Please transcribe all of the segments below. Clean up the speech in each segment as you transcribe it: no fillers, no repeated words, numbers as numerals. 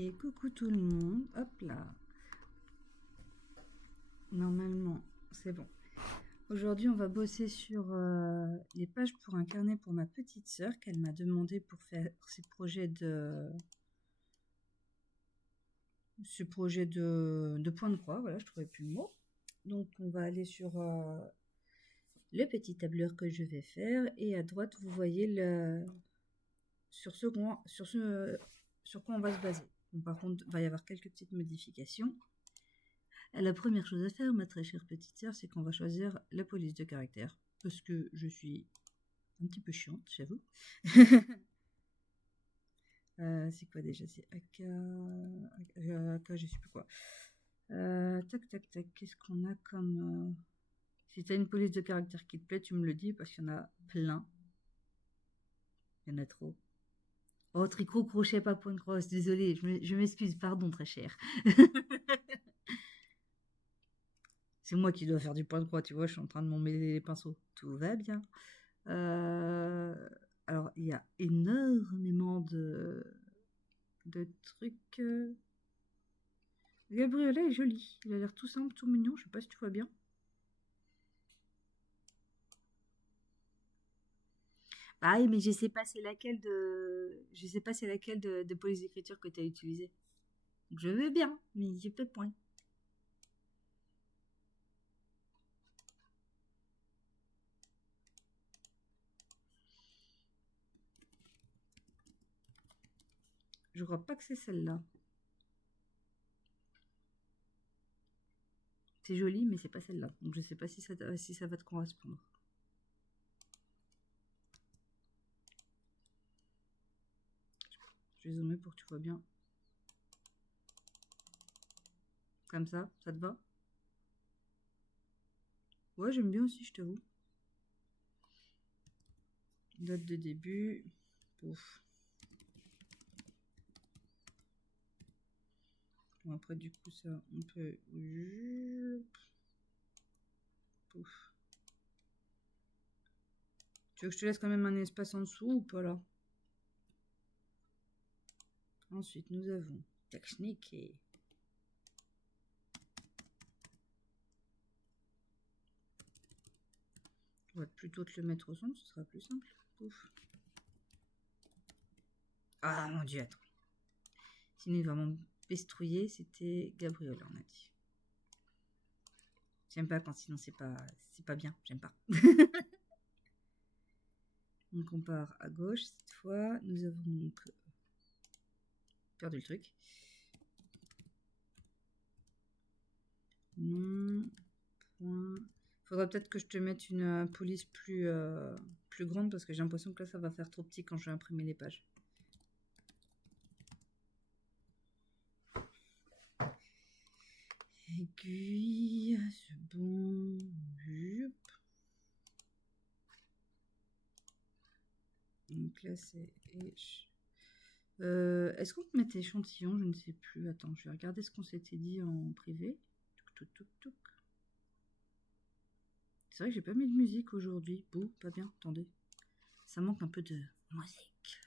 Et coucou tout le monde, hop là. Normalement, c'est bon. Aujourd'hui, on va bosser sur les pages pour un carnet pour ma petite sœur qu'elle m'a demandé pour faire ses projets de point de croix. Voilà, je trouvais plus le mot. Donc, on va aller sur le petit tableur que je vais faire et à droite, vous voyez sur quoi on va se baser. Bon, par contre, il va y avoir quelques petites modifications. La première chose à faire, ma très chère petite sœur, c'est qu'on va choisir la police de caractère. Parce que je suis un petit peu chiante, j'avoue. C'est quoi déjà? C'est AK, je sais plus quoi. Tac, tac, tac. Qu'est-ce qu'on a comme... Si t'as une police de caractère qui te plaît, tu me le dis, parce qu'il y en a plein. Il y en a trop. Oh, tricot, crochet, pas point de crosse. Désolée, je m'excuse, pardon, très cher. C'est moi qui dois faire du point de croix, tu vois, je suis en train de m'emmêler les pinceaux. Tout va bien. Alors, il y a énormément de trucs. Gabriella est joli. Il a l'air tout simple, tout mignon. Je sais pas si tu vois bien. Ah oui, mais je sais pas c'est laquelle de police d'écriture que tu as utilisé. Je veux bien, mais j'ai pas de point. Je crois pas que c'est celle-là. C'est joli, mais c'est pas celle-là. Donc je sais pas si ça va te correspondre. Je vais zoomer pour que tu vois bien. Comme ça te va? Ouais, j'aime bien aussi, je t'avoue. Date de début. Pouf. Bon, après, du coup, ça, on peut... Pouf. Tu veux que je te laisse quand même un espace en dessous ou pas là? Ensuite, nous avons technique et... On va plutôt te le mettre au centre, ce sera plus simple. Pouf. Ah mon dieu, attends. Sinon, il va m'en pestrouiller. C'était Gabriel, on a dit. J'aime pas quand sinon c'est pas bien. J'aime pas. Donc on part à gauche cette fois. Nous avons donc perdu le truc. Non. Point. Faudra peut-être que je te mette une police plus grande parce que j'ai l'impression que là ça va faire trop petit quand je vais imprimer les pages. Aiguille, c'est bon. Donc là c'est... Est-ce qu'on peut mettre échantillon? Je ne sais plus. Attends, je vais regarder ce qu'on s'était dit en privé. C'est vrai que j'ai pas mis de musique aujourd'hui. Bouh, pas bien, attendez. Ça manque un peu de musique.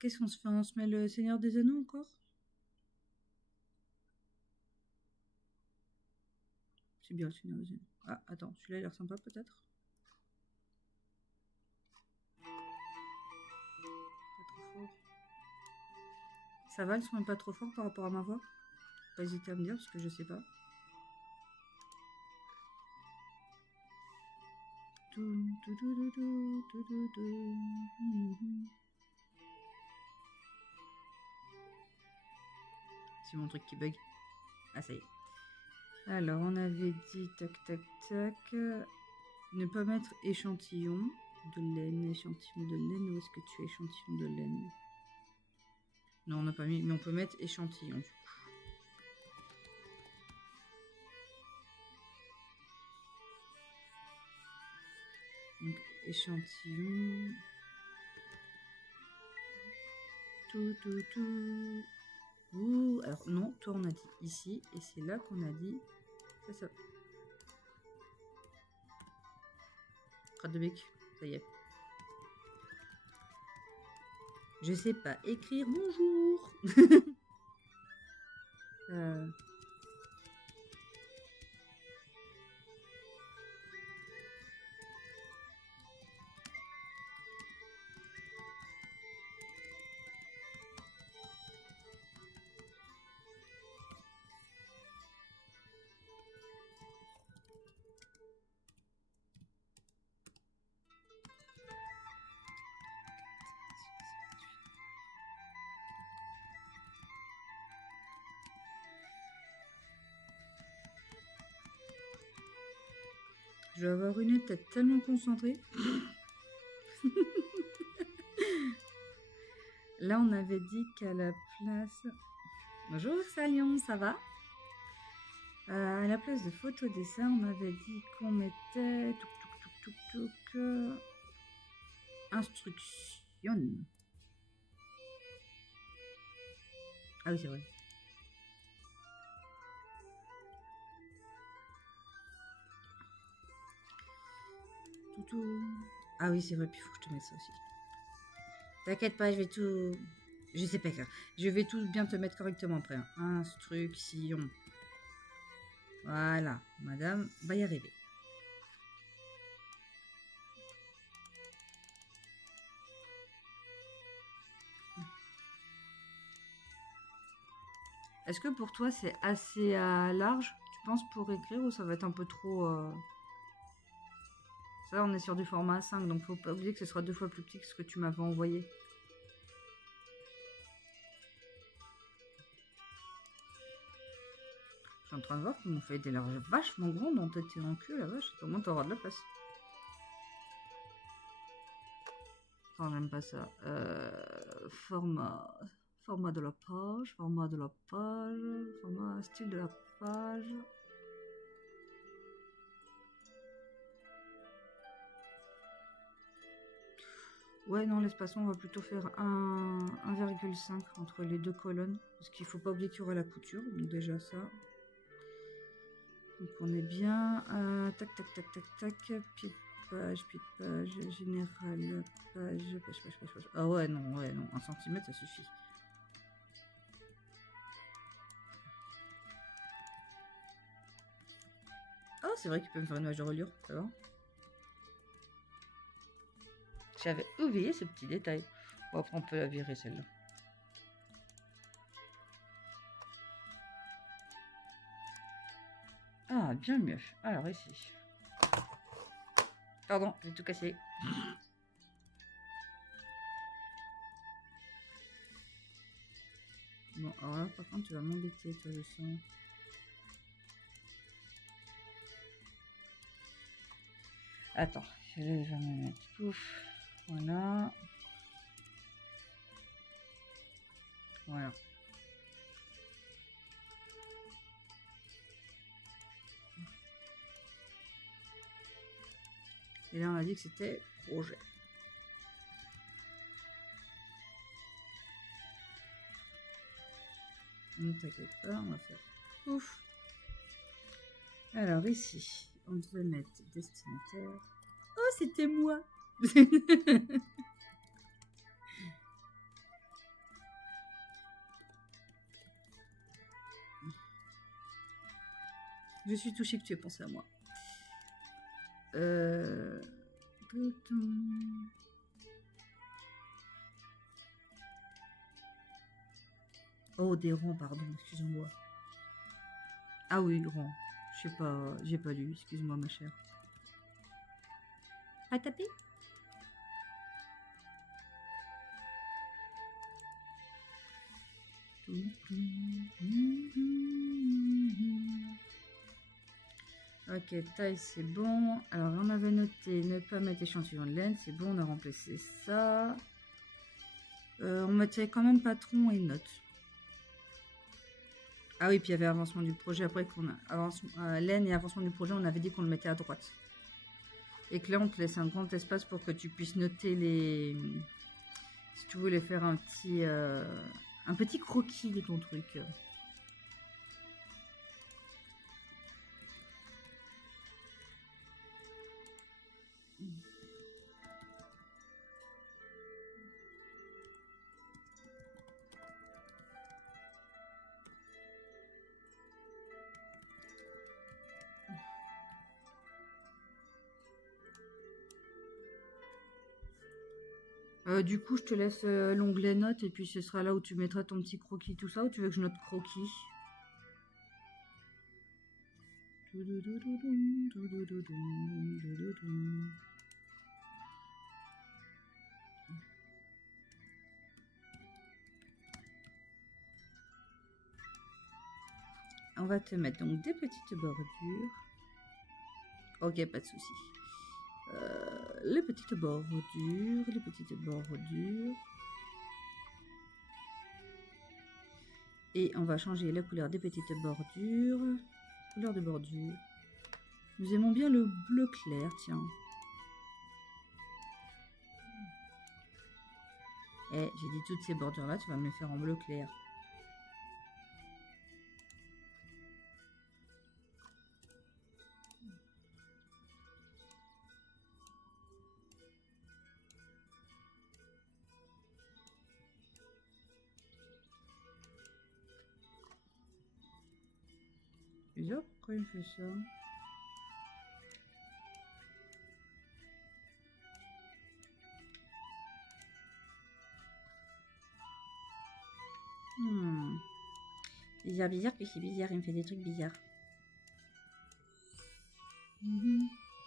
Qu'est-ce qu'on se fait? On se met le Seigneur des Anneaux encore? C'est bien le Seigneur des Anneaux. Ah, attends, celui-là il a l'air sympa peut-être? Pas trop fort. Ça va, le son est pas trop fort par rapport à ma voix? Pas hésiter à me dire parce que je sais pas. C'est mon truc qui bug. Ah, ça y est. Alors, on avait dit tac tac tac. Ne pas mettre échantillon de laine. Échantillon de laine. Où est-ce que tu es échantillon de laine? Non, on n'a pas mis, mais on peut mettre échantillon du coup. Donc, échantillon. Tout. Ouh, alors non, toi on a dit ici, et c'est là qu'on a dit... C'est ça. Crotte de bec, ça y est. Je sais pas écrire bonjour. Euh, je vais avoir une tête tellement concentrée. Là, on avait dit qu'à la place... Bonjour Salion, ça va? À la place de photo dessin, on avait dit qu'on mettait... Instruction. Ah oui, c'est vrai. Ah oui, c'est vrai, puis il faut que je te mette ça aussi. T'inquiète pas, je vais tout... Je sais pas faire. Je vais tout bien te mettre correctement après. Instruction. Voilà, madame va y arriver. Est-ce que pour toi c'est assez large, tu penses, pour écrire, ou ça va être un peu trop... Ça, on est sur du format A5, donc faut pas oublier que ce sera 2 fois plus petit que ce que tu m'avais envoyé. Je suis en train de voir que mon feuille est vachement grande dans tête et en cul, la vache. Au moins, t'auras de la place. Attends, j'aime pas ça. Format de la page, format de la page, format style de la page. Ouais, non, l'espacement, on va plutôt faire 1,5 entre les deux colonnes. Parce qu'il faut pas oublier qu'il y aura la couture, donc déjà ça. Donc on est bien. Tac, tac, tac, tac, tac. Pied de page, général, page. Ah ouais, non, 1 cm, ça suffit. Ah, c'est vrai qu'il peut me faire une image de reliure, ça va. J'avais oublié ce petit détail. Bon, après, on peut la virer, celle-là. Ah, bien mieux. Alors, ici. Pardon, j'ai tout cassé. Bon, alors là, par contre, tu vas m'embêter, toi, je sens. Attends, je vais me mettre. Pouf. Voilà. Voilà. Et là, on a dit que c'était projet. Ne t'inquiète pas, on va faire ouf. Alors ici, on devait mettre destinataire. Oh, c'était moi. Je suis touchée que tu aies pensé à moi. Oh, des rangs, pardon, excuse-moi. Ah oui, rangs. Je sais pas, j'ai pas lu, excuse-moi ma chère. Pas tapé? Ok, taille c'est bon. Alors on avait noté ne pas mettre échantillon de laine, c'est bon, on a remplacé ça. On mettait quand même patron et note. Ah oui, puis il y avait avancement du projet. Après qu'on a laine et avancement du projet, on avait dit qu'on le mettait à droite. Et que là, on te laisse un grand espace pour que tu puisses noter les... Si tu voulais faire un petit croquis de ton truc. Du coup, je te laisse l'onglet notes et puis ce sera là où tu mettras ton petit croquis, tout ça, ou tu veux que je note croquis? On va te mettre donc des petites bordures. Ok, pas de souci. Les petites bordures, les petites bordures. Et on va changer la couleur des petites bordures. Couleur de bordure. Nous aimons bien le bleu clair, tiens. Eh, j'ai dit toutes ces bordures-là, tu vas me les faire en bleu clair. Bizarre, pourquoi il me fait ça? Bizarre, bizarre, que c'est bizarre, il me fait des trucs bizarres.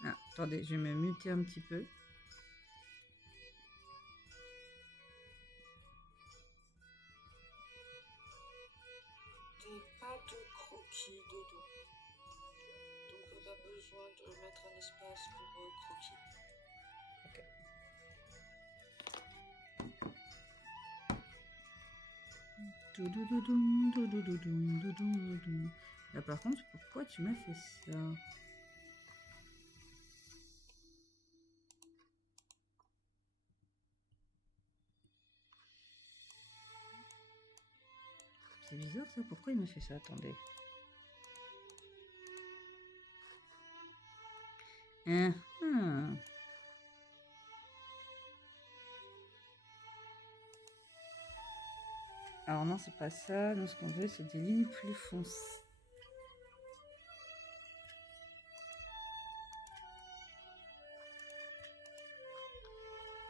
Ah, attendez, je vais me muter un petit peu. T'es pas de croquis dedans. Donc on a besoin de mettre un espace pour croquis. Là par contre, pourquoi tu m'as fait ça? C'est bizarre ça, pourquoi il m'a fait ça? Attendez. Alors non, c'est pas ça. Nous, ce qu'on veut, c'est des lignes plus foncées.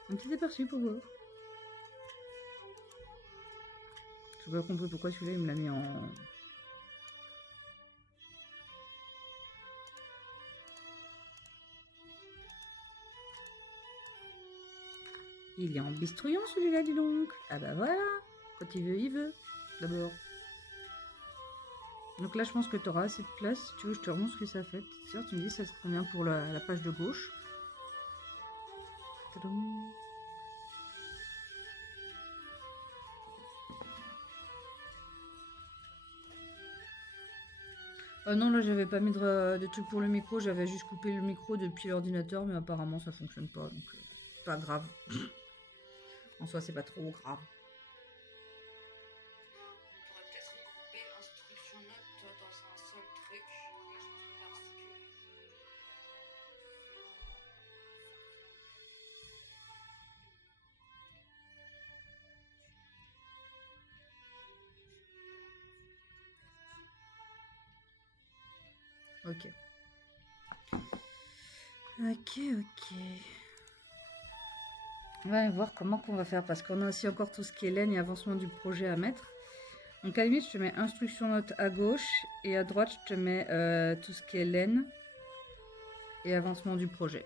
Un petit aperçu pour voir. Je n'ai pas compris pourquoi celui-là, il me l'a mis en... Il est en bistrouillon celui-là, dis donc. Ah bah voilà. Quand il veut, d'abord. Donc là, je pense que tu auras assez de place. Si tu veux, je te remontre ce que ça fait. Sûr, tu me dis ça te convient pour la page de gauche. Tadam. Non, là, j'avais pas mis de trucs pour le micro. J'avais juste coupé le micro depuis l'ordinateur, mais apparemment, ça fonctionne pas. Donc, pas grave. En soi, c'est pas trop grave. On pourrait peut-être regrouper instruction note dans un seul truc. Parce que... Ok. Ok. On va voir comment qu'on va faire parce qu'on a aussi encore tout ce qui est laine et avancement du projet à mettre. Donc à la limite, je te mets instruction note à gauche et à droite, je te mets tout ce qui est laine et avancement du projet.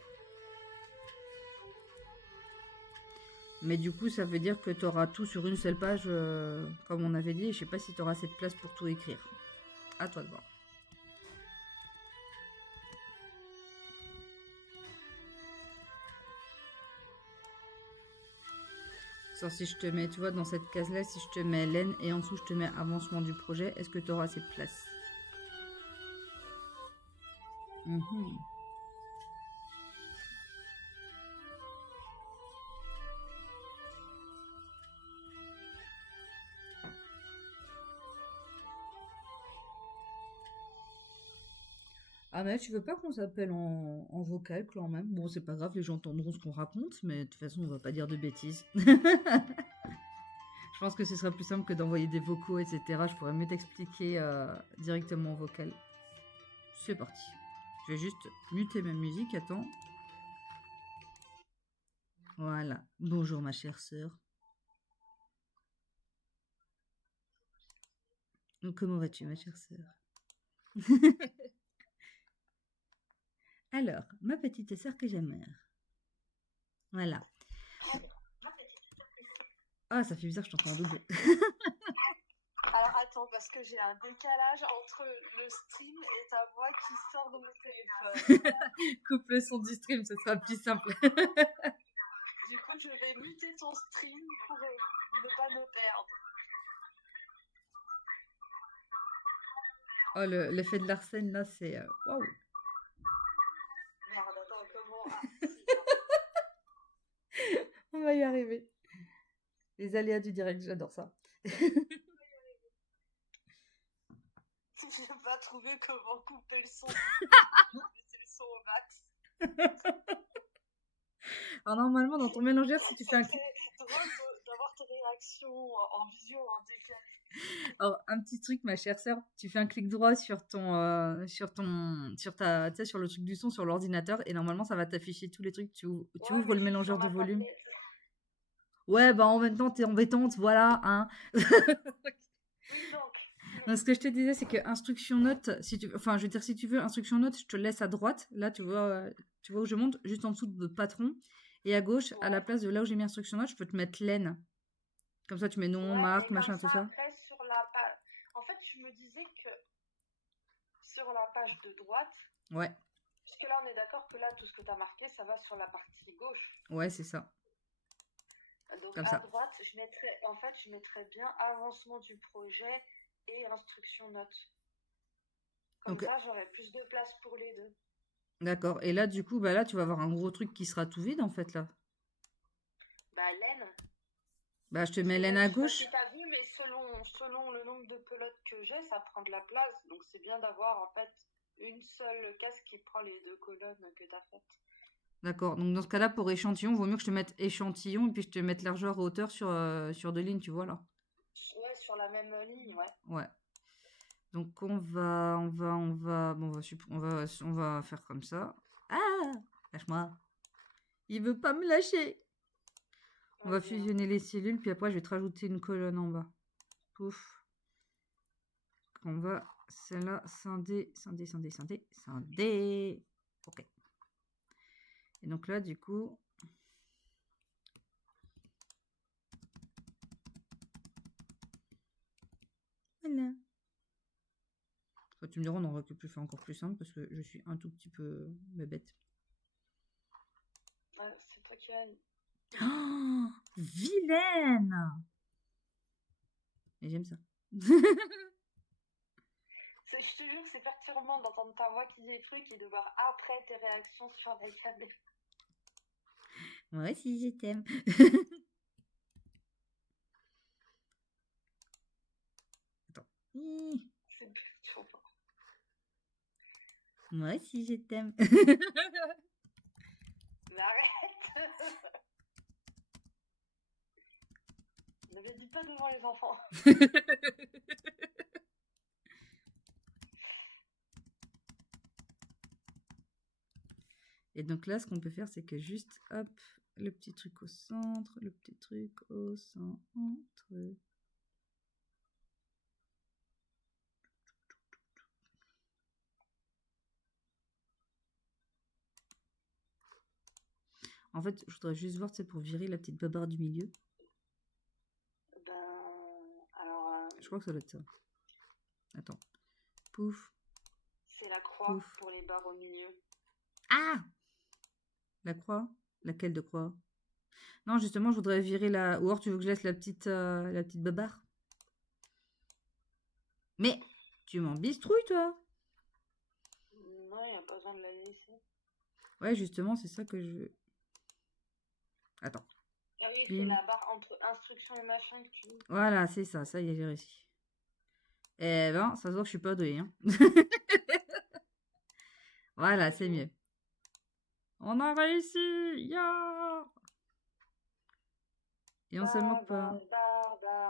Mais du coup, ça veut dire que tu auras tout sur une seule page, comme on avait dit. Et je sais pas si tu auras cette place pour tout écrire. À toi de voir. Sauf si je te mets, tu vois, dans cette case-là, si je te mets laine et en dessous, je te mets avancement du projet, est-ce que tu auras cette place? Ah mais tu veux pas qu'on s'appelle en vocal quand même? Bon, c'est pas grave, les gens entendront ce qu'on raconte, mais de toute façon, on va pas dire de bêtises. Je pense que ce sera plus simple que d'envoyer des vocaux, etc. Je pourrais mieux t'expliquer directement en vocal. C'est parti. Je vais juste muter ma musique, attends. Voilà. Bonjour, ma chère sœur. Comment vas-tu, ma chère sœur? Alors, ma petite sœur que j'aime. Voilà. Ah, ça fait bizarre, je t'entends en double. Alors attends, parce que j'ai un décalage entre le stream et ta voix qui sort de mon téléphone. Coupe le son du stream, ce sera plus simple. Du coup, je vais muter ton stream pour ne pas me perdre. Oh, l'effet de l'arsène, là, c'est... Waouh. Merde, attends, comment... Ah, On va y arriver. Les aléas du direct, j'adore ça. j'ai pas trouvé comment couper le son. C'est le son au max. Alors normalement, dans ton mélangeur, si tu fais un... C'est drôle d'avoir tes réactions en visio, en décalé. Alors, un petit truc, ma chère sœur, tu fais un clic droit sur ton, sur ta, tu sais, sur le truc du son sur l'ordinateur et normalement ça va t'afficher tous les trucs. Tu ouvres le mélangeur de volume. Ouais, bah en même temps t'es embêtante, voilà, hein. Donc, ce que je te disais, c'est que instruction note, si tu, enfin, je veux dire, si tu veux instruction note, je te laisse à droite. Là, tu vois où je monte, juste en dessous de patron, et à gauche, à la place de là où j'ai mis instruction note, je peux te mettre laine. Comme ça, tu mets nom, marque, machin, tout ça. Après, sur la page... En fait, je me disais que sur la page de droite... Ouais. Parce que là, on est d'accord que là, tout ce que tu as marqué, ça va sur la partie gauche. Ouais, c'est ça. Donc, comme à ça. droite, je mettrais bien avancement du projet et instruction note. Comme ça, j'aurai plus de place pour les deux. D'accord. Et là, du coup, bah là, tu vas avoir un gros truc qui sera tout vide, en fait, là. Bah, laine. Bah, je te mets laine à gauche. Je sais pas si t'as vu, mais selon le nombre de pelotes que j'ai, ça prend de la place. Donc, c'est bien d'avoir, en fait, une seule case qui prend les deux colonnes que t'as faites. D'accord. Donc, dans ce cas-là, pour échantillon, vaut mieux que je te mette échantillon et puis je te mette largeur et hauteur sur 2 lignes, tu vois, là. Ouais, sur la même ligne, ouais. Ouais. Donc, on va faire comme ça. Ah! Lâche-moi. Il veut pas me lâcher. On va fusionner les cellules, puis après, je vais te rajouter une colonne en bas. Pouf. On va, celle-là, scinder. Ok. Et donc là, du coup... Voilà. Enfin, tu me diras, on aurait pu faire encore plus simple parce que je suis un tout petit peu bête. C'est toi qui as... Oh, vilaine! Et j'aime ça. Je te jure, c'est perturbant d'entendre ta voix qui dit des trucs et de voir après tes réactions sur la caméra. Moi aussi, je t'aime. Attends. C'est perturbant. Moi aussi, je t'aime. Mais arrête. Ne me dis pas devant les enfants. Et donc là, ce qu'on peut faire, c'est que juste, hop, le petit truc au centre, le petit truc au centre. En fait, je voudrais juste voir, c'est pour virer la petite babarde du milieu. Alors... Je crois que ça doit être ça. Attends. Pouf. C'est la croix Pouf. Pour les barres au milieu. Ah! La croix? Laquelle de croix? Non, justement, je voudrais virer la... Ou alors tu veux que je laisse la petite babarde? Mais tu m'embistrouilles, toi! Non, il n'y a pas besoin de la laisser. Ouais, justement, c'est ça que je veux. Attends. Ah oui, c'est la barre entre instruction et machin que tu veux. Voilà, c'est ça. Ça y est, j'ai réussi. Eh ben, ça se voit que je suis pas douée, hein. Voilà, c'est mieux. On a réussi! Yeah! Et on se moque pas.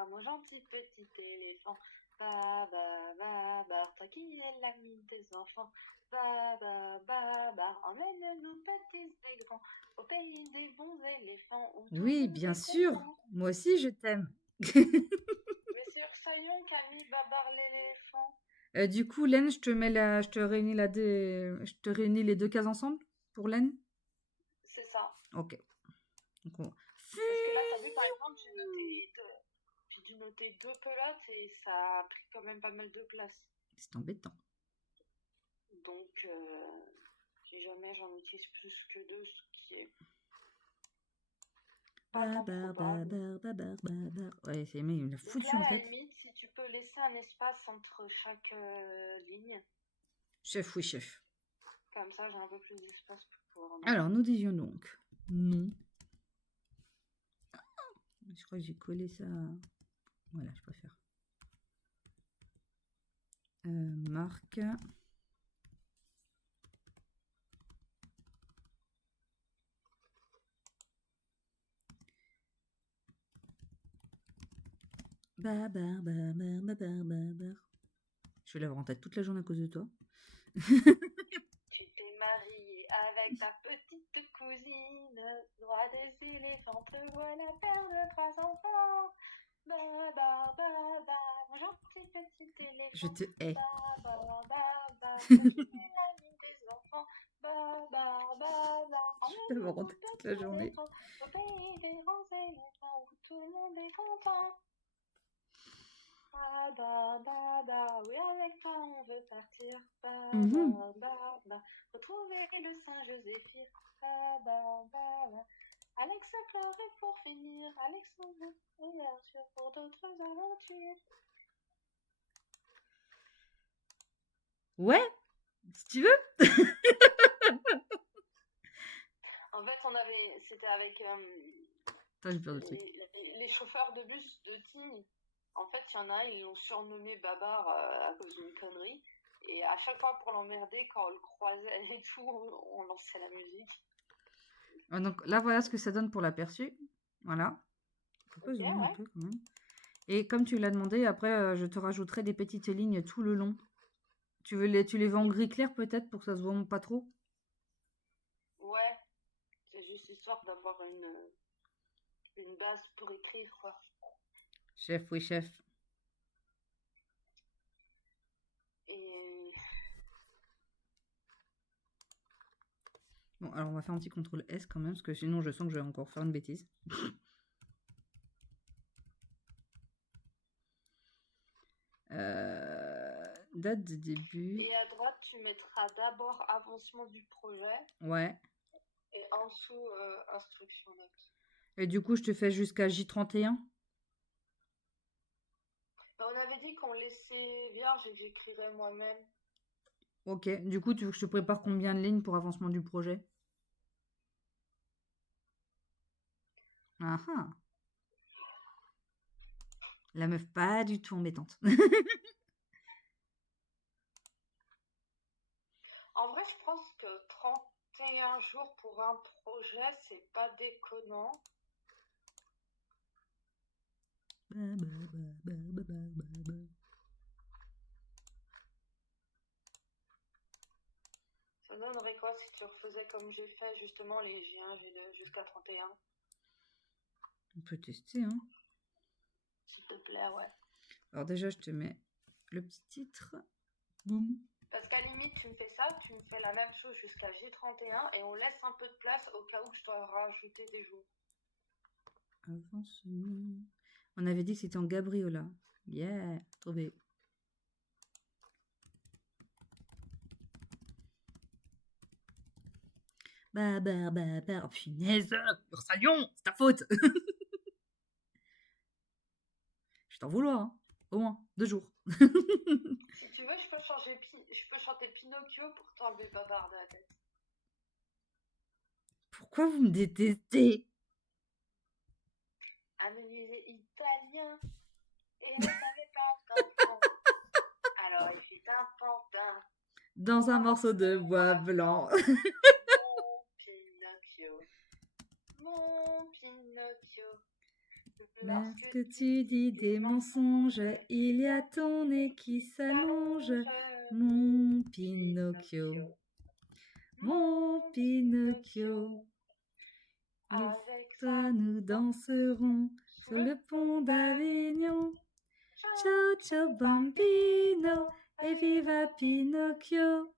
Mon gentil petit éléphant. Babar, toi qui es l'ami des enfants. Babar, emmène-nous petits et grands au pays des bons éléphants où tout le Oui, monde bien est sûr. content. Moi aussi, je t'aime. Mais soyons Camille Babar l'éléphant. Du coup, Laine, je te réunis je te réunis les deux cases ensemble pour Laine. C'est ça. Ok. Donc, Parce que là, t'as vu, par exemple, j'ai dû noter 2 pelotes et ça a pris quand même pas mal de place. c'est embêtant. Donc, si jamais j'en utilise plus que 2, ce qui est pas tant probable. Ouais, c'est mais il me l'a Donc foutu là, en à la tête. limite, si tu peux laisser un espace entre chaque ligne, Chef, oui, chef. comme ça, j'ai un peu plus d'espace pour pouvoir en Alors, mettre. nous disions donc non. Je crois que j'ai collé ça. Voilà, je préfère. Marque. Je vais l'avoir en tête toute la journée à cause de toi. Tu t'es marié avec ta petite cousine, roi des éléphants, te voilà père de 3 enfants. Mon gentil petit éléphant. Je te hais. Tu es l'ami des enfants. Je vais l'avoir en tête toute la journée. Au pays des grands éléphants où tout le monde est content. Oui, avec toi on veut partir. Retrouver le singe Zéphyr. Alex a pleuré pour finir. Alexandre et Arthur pour d'autres aventures. Ouais, si tu veux. En fait, c'était avec Attends, j'ai peur de truc. les chauffeurs de bus de Tignes. En fait, il y en a un, ils l'ont surnommé Babar à cause d'une connerie. Et à chaque fois pour l'emmerder, quand on le croisait et tout, on lançait la musique. Donc là, voilà ce que ça donne pour l'aperçu. Voilà. Faut pas zoomer un peu quand même. Et comme tu l'as demandé, après, je te rajouterai des petites lignes tout le long. Tu les veux en gris clair peut-être pour que ça se voit pas trop? Ouais, c'est juste histoire d'avoir une base pour écrire, quoi. Chef, oui, chef. Et Bon, alors on va faire un petit contrôle S quand même, parce que sinon je sens que je vais encore faire une bêtise. Date de début. Et à droite, tu mettras d'abord avancement du projet. Ouais. Et en dessous, instruction notes. Et du coup, je te fais jusqu'à J31. On avait dit qu'on laissait vierge et que j'écrirais moi-même. Ok. Du coup, tu veux que je te prépare combien de lignes pour avancement du projet? Ah ah. La meuf pas du tout embêtante. En vrai, je pense que 31 jours pour un projet, c'est pas déconnant. Ça donnerait quoi si tu refaisais comme j'ai fait justement les J1, J2 jusqu'à 31? On peut tester, hein. S'il te plaît, ouais. Alors déjà, je te mets le petit titre. Boum. Parce qu'à limite, tu me fais ça, tu me fais la même chose jusqu'à J31 et on laisse un peu de place au cas où je dois rajouter des jours. Avancement. On avait dit que c'était en Gabriola. Yeah, trouvé. Oh punaise, Ursalion, c'est ta faute. Je t'en vouloir, hein. Au moins 2 jours. Si tu veux, je peux chanter Pinocchio pour t'enlever Babar de la tête. Pourquoi vous me détestez? Un menuisier italien et ne savait pas d'enfant. Alors il fit un pantin. Dans un morceau de bois blanc. Mon Pinocchio. Lorsque tu dis des mensonges, il y a ton nez qui s'allonge. Mon Pinocchio, mon Pinocchio. Avec Toi, nous danserons sur le pont d'Avignon. Ciao, ciao, bambino, et viva Pinocchio.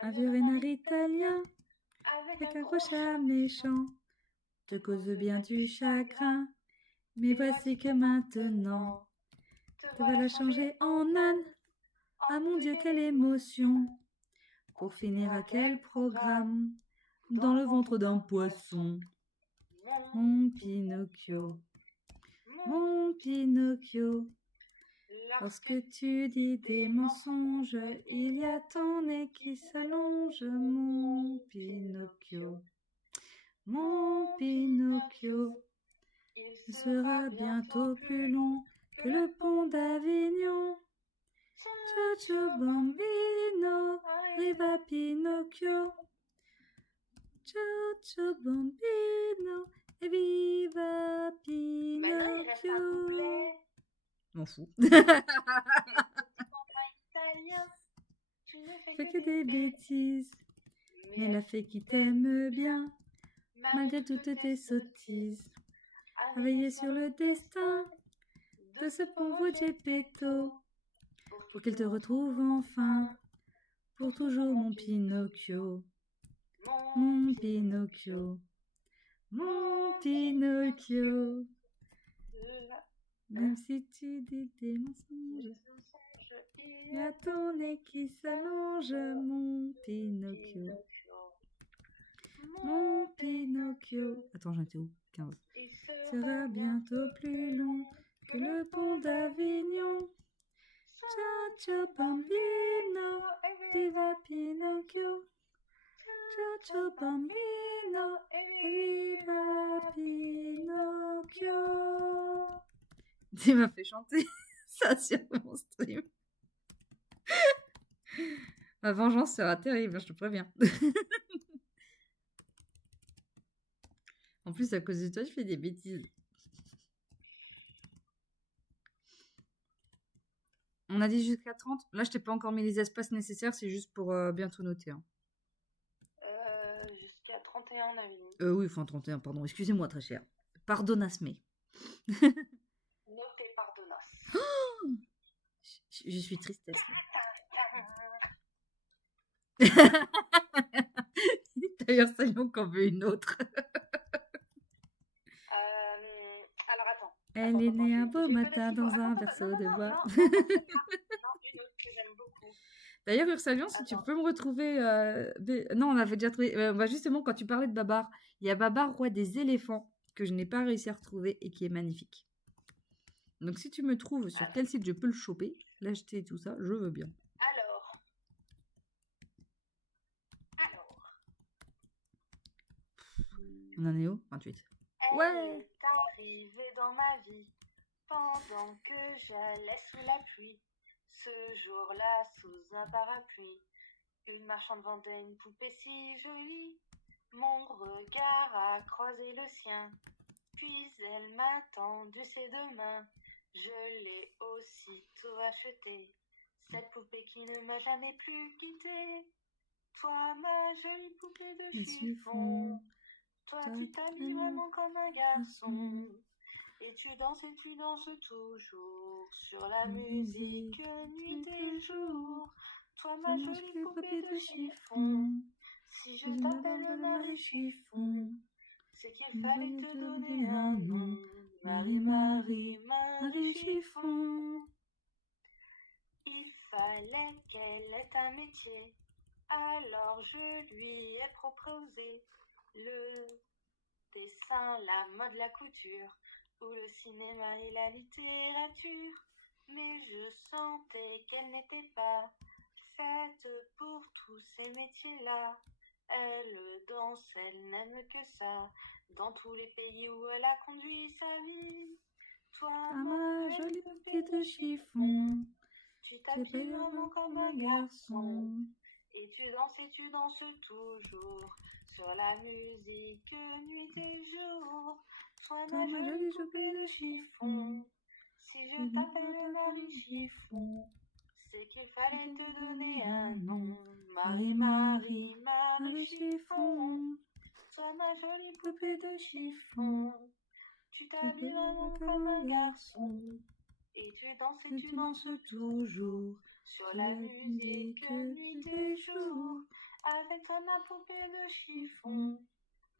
Un vieux renard italien, avec un gros chat méchant, te cause bien du chagrin. Mais voici que maintenant, te voilà changé en âne. Ah mon Dieu, quelle émotion! Pour finir, à quel programme? Dans le ventre d'un poisson. Mon Pinocchio, mon Pinocchio. Lorsque tu dis des mensonges, il y a ton nez qui s'allonge. Mon Pinocchio, mon Pinocchio. Il sera bientôt plus long que le pont d'Avignon. Ciao, ciao, bambino, arriva Pinocchio. Ciao, ciao, bambino, et viva Pinocchio. M'en fous. Fais que des bêtises, mais la fée qui t'aime bien, malgré toutes tes sottises, a veillé sur le destin de ce pauvre Geppetto, pour qu'il te retrouve enfin, pour toujours mon Pinocchio, mon Pinocchio, mon Pinocchio. Même si tu dis des mensonges, il y a ton nez qui s'allonge, mon Pinocchio, mon Pinocchio. Attends, j'en étais où? 15. Sera bientôt plus long que le pont d'Avignon. Ciao, ciao, bambino, viva Pinocchio. Ciao, ciao, bambino, viva Pinocchio. Tu m'as fait chanter ça sur mon stream. Ma vengeance sera terrible, je te préviens. En plus, à cause de toi, je fais des bêtises. On a dit jusqu'à 30. Là, je t'ai pas encore mis les espaces nécessaires, c'est juste pour bien tout noter. Hein. Jusqu'à 31, on avait mis. Oui, enfin 31, pardon. Excusez-moi, très cher. Pardonnas-me. Notez pardonnas. Je suis tristesse. D'ailleurs, savions qu'on veut une autre. Alors attends. Elle est née un beau matin dans un berceau de bois. Non, une autre que j'aime beaucoup. D'ailleurs, Ursalion, si tu peux me retrouver... Non, on avait déjà trouvé... justement, quand tu parlais de Babar, il y a Babar, roi des éléphants, que je n'ai pas réussi à retrouver et qui est magnifique. Donc, si tu me trouves sur quel site je peux le choper, l'acheter et tout ça, je veux bien. Alors. On en est où? 28. Elle est arrivée dans ma vie pendant que j'allais sous la pluie. Ce jour-là, sous un parapluie, une marchande vendait une poupée si jolie. Mon regard a croisé le sien, puis elle m'a tendu ses deux mains. Je l'ai aussitôt achetée, cette poupée qui ne m'a jamais plus quittée. Toi, ma jolie poupée de chiffon, toi, tu t'habilles vraiment comme un garçon. Et tu danses toujours sur la musique, nuit et jour. Toi, ma jolie poupée de chiffon, si je t'appelle Marie Chiffon, c'est qu'il fallait te donner un nom. Marie, Marie, Marie Chiffon. Il fallait qu'elle ait un métier, alors je lui ai proposé le dessin, la mode, la couture, ou le cinéma et la littérature. Mais je sentais qu'elle n'était pas faite pour tous ces métiers-là. Elle danse, elle n'aime que ça, dans tous les pays où elle a conduit sa vie. Toi, ma jolie poupée de chiffon, tu t'habilles vraiment comme un garçon. Et tu danses toujours sur la musique nuit et jour. Sois Toi, ma jolie poupée de chiffon. Si je t'appelle Marie Chiffon, c'est qu'il fallait te donner un nom. Marie, Marie, Marie Chiffon. Sois ma jolie poupée de chiffon. Tu t'habilles vraiment comme un garçon. Et tu danses toujours sur la musique nuit et jour. Avec toi ma poupée de chiffon,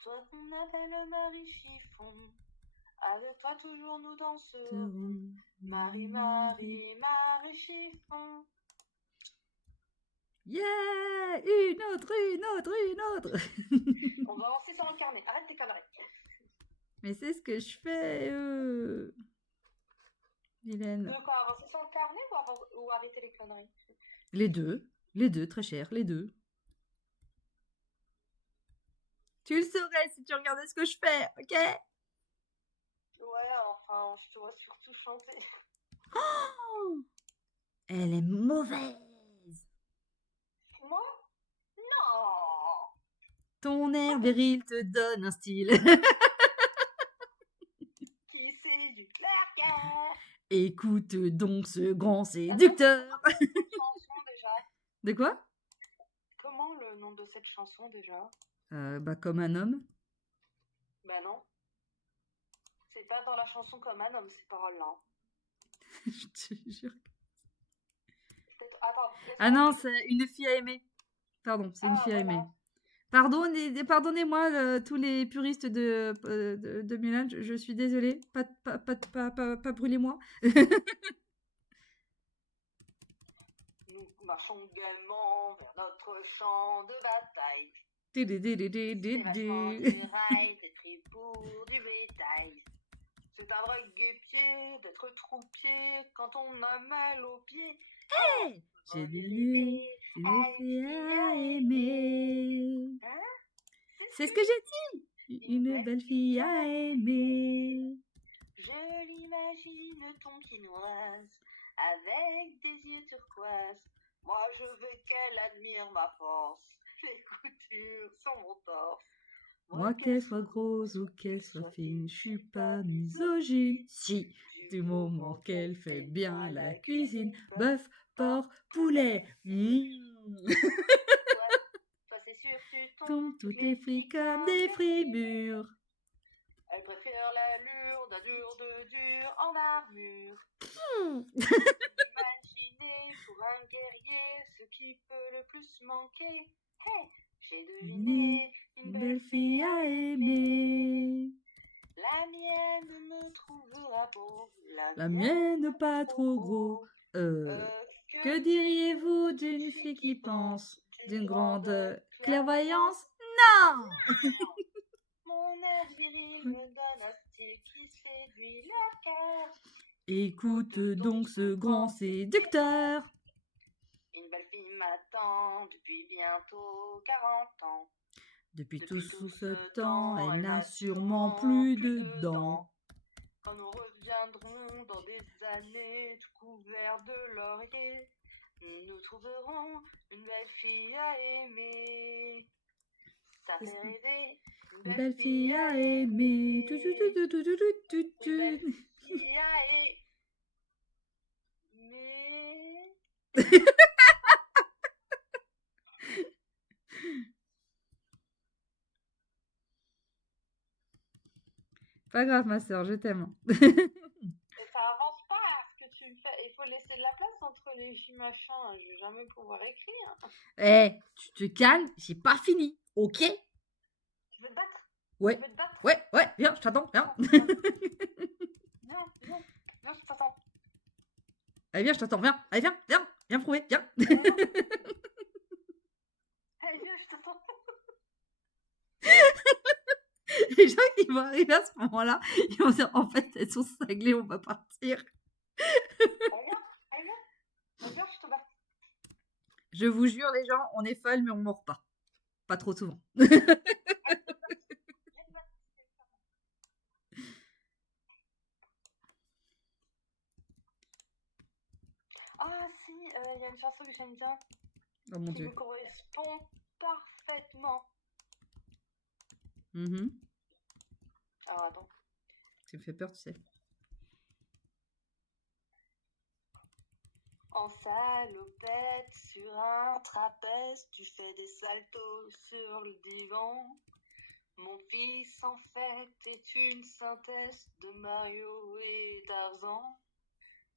toi qu'on appelle Marie Chiffon. Avec toi toujours nous danserons. Marie, Marie, Marie Chiffon. Yeah! Une autre! On va avancer sur le carnet. Arrête tes conneries. Mais c'est ce que je fais, Vilaine. De quoi avancer sur le carnet ou arrêter les conneries? Les deux, très cher, les deux. Tu le saurais si tu regardais ce que je fais, ok? Ouais, enfin, je te vois surtout chanter. Oh, elle est mauvaise. Moi? Non! Ton air viril te donne un style. Qui séduit leur cœur. Écoute donc ce grand séducteur. Attends, c'est quoi cette chanson déjà? De quoi? Comment le nom de cette chanson déjà? Comme un homme. Bah non. C'est pas dans la chanson Comme un homme, ces paroles-là. Je te jure. Attends. Ah non, c'est une fille à aimer. Pardon, c'est une fille à aimer. Pardonnez-moi tous les puristes de Milan, je suis désolée. Pas brûlez-moi. Nous marchons gaiement vers notre champ de bataille. C'est vachement du rail, des pris pour du bétail. C'est un vrai guépier d'être troupier quand on a mal aux pieds. Hey, j'ai devenu une fille à aimer. Hein? C'est ce que j'ai dit. Une belle fille à aimer. Je l'imagine tonkinoise avec des yeux turquoise. Moi je veux qu'elle admire ma force. Les coutures sur mon torse. Moi qu'elle soit grosse ou qu'elle soit fine, je suis pas misogyne. Si, du moment qu'elle fait bien la cuisine, bœuf, porc, poulet. Toi c'est sûr tu Tombent toutes les filles comme des frimures. Elle préfère l'allure d'un dur de dur en armure. Imaginez pour un guerrier ce qui peut le plus manquer. Hey, j'ai deviné une belle fille à aimer. La mienne me trouvera beau. La mienne pas trop gros. Que diriez-vous d'une fille qui pense d'une grande clairvoyance? Non! Mon air viril me donne un style qui séduit leur cœur. Écoute donc ce grand séducteur. Une belle fille m'attend depuis bientôt 40 ans. Depuis tout ce temps, elle n'a sûrement plus de dents. Quand nous reviendrons dans des années tout couverts de laurier, nous trouverons une belle fille à aimer. Ça fait rêver. Une belle fille à aimer. Une belle fille à aimer. Pas grave, ma soeur, je t'aime. Ça avance pas ce que tu fais. Il faut laisser de la place entre les machins. Je vais jamais pouvoir écrire. Eh, tu te calmes, j'ai pas fini, ok? Tu veux te battre? Ouais. Tu veux te battre? Ouais, viens, je t'attends, viens. Viens, je t'attends. Allez, viens, je t'attends, viens. Allez, viens prouver, viens. Allez, viens, je t'attends. Les gens qui vont arriver à ce moment-là, ils vont dire, en fait, elles sont cinglées, on va partir. Allez, viens, je te bats. Je vous jure, les gens, on est folles, mais on mord pas. Pas trop souvent. Ah si, il y a une chanson que j'aime bien. Oh mon qui Dieu. me correspond parfaitement. Mhm. Alors attends. Ça me fait peur, tu sais. En salopette sur un trapèze, tu fais des saltos sur le divan. Mon fils en fait est une synthèse de Mario et Tarzan.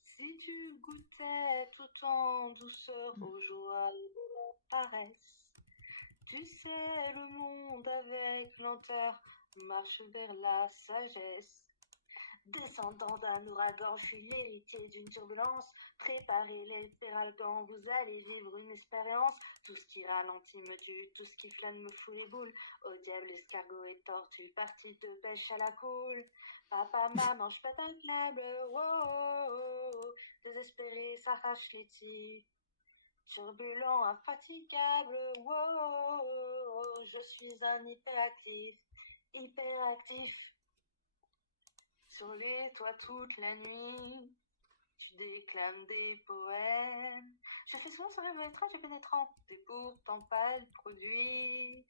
Si tu goûtais tout en douceur aux joies de la paresse, tu sais le monde avec lenteur marche vers la sagesse. Descendant d'un ouragan, je suis l'héritier d'une turbulence. Préparez les feralgans, vous allez vivre une expérience. Tout ce qui ralentit me tue, tout ce qui flâne me fout les boules. Au diable, escargot et tortue, partie de pêche à la coule. Papa, maman, je pète un câble, wow. Désespéré, s'arrache les tiges. Turbulent, infatigable, wow. Je suis un hyperactif, hyperactif. Sur les toits toute la nuit, tu déclames des poèmes. Je fais souvent ce rêve étrange et pénétrant, t'es pourtant pas le produit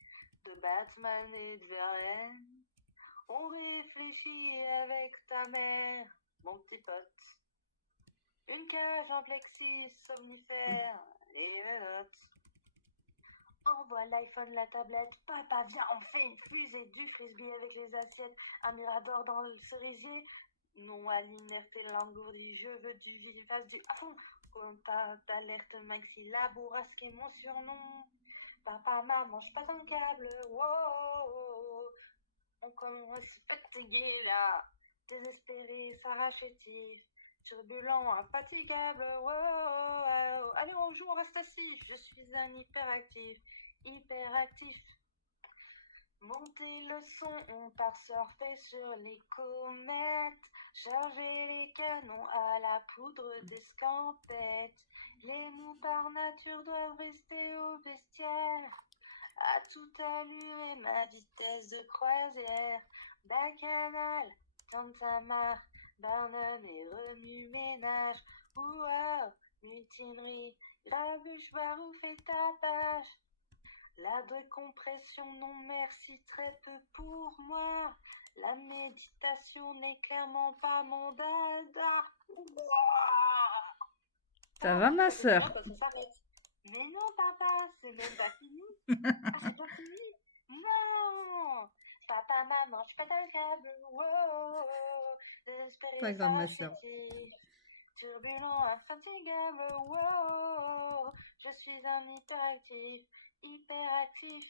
de Batman et de Verlaine. On réfléchit avec ta mère, mon petit pote. Une cage en plexi somnifère et le note. Envoie l'iPhone, la tablette, papa viens, on fait une fusée, du frisbee avec les assiettes, un mirador dans le cerisier. Non à l'inerté l'engourdi, je veux du vivace, du à fond. Contact d'alerte maxi, la bourrasque est mon surnom. Papa, maman, je passe un câble, wow. On commence fatigué là, désespéré, s'arrache-t-il. Turbulent, infatigable, wow. Allez, on joue, on reste assis. Je suis un hyperactif, hyperactif. Montez le son, on part surfer sur les comètes. Charger les canons à la poudre d'escampette. Les mous par nature doivent rester au vestiaire. À toute allure et ma vitesse de croisière. Bacchanal, Tantamar, Barnum et remue-ménage. Ouah, mutinerie, grabuche, barouf et tapage. La décompression, non merci, très peu pour moi. La méditation n'est clairement pas mon dada. Ouah. Ça va, ma Ça fait du bien sœur? quand ça s'arrête. Mais non, papa, c'est même pas fini. Ah, c'est pas fini? Non! Papa, maman, je pète un câble. Wow! Pas Désespéré, grave, ma sœur. s'arrache-t-il. Turbulent, infatigable. Wow! Je suis un hyperactif. Hyperactif.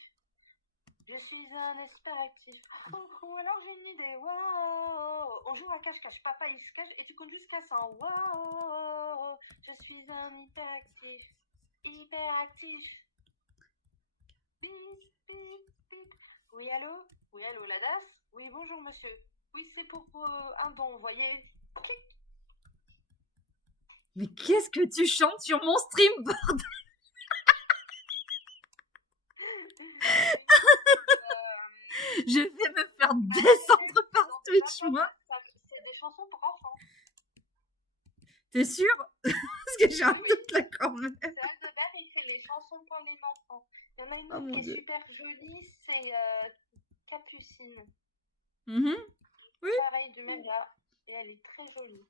Je suis un hyperactif. Oh, alors j'ai une idée. Wow! On joue à cache-cache. Papa, il se cache et tu comptes jusqu'à 100. Wow! Je suis un hyperactif. Hyperactif. Bip, bip, bip. Oui, allô? Oui, allô, la DAS? Oui, bonjour, monsieur. Oui, c'est pour un don, vous voyez. Clic. Mais qu'est-ce que tu chantes sur mon stream? Je vais me faire descendre par Twitch, moi. C'est des chansons pour enfants. T'es sûr? Parce que j'ai un doute là quand même. C'est Aldebert, il fait les chansons pour les enfants. Il y en a une Oh autre mon qui est Dieu. super jolie, c'est Capucine. Mhm. Oui. Pareil, du même gars. Et elle est très jolie.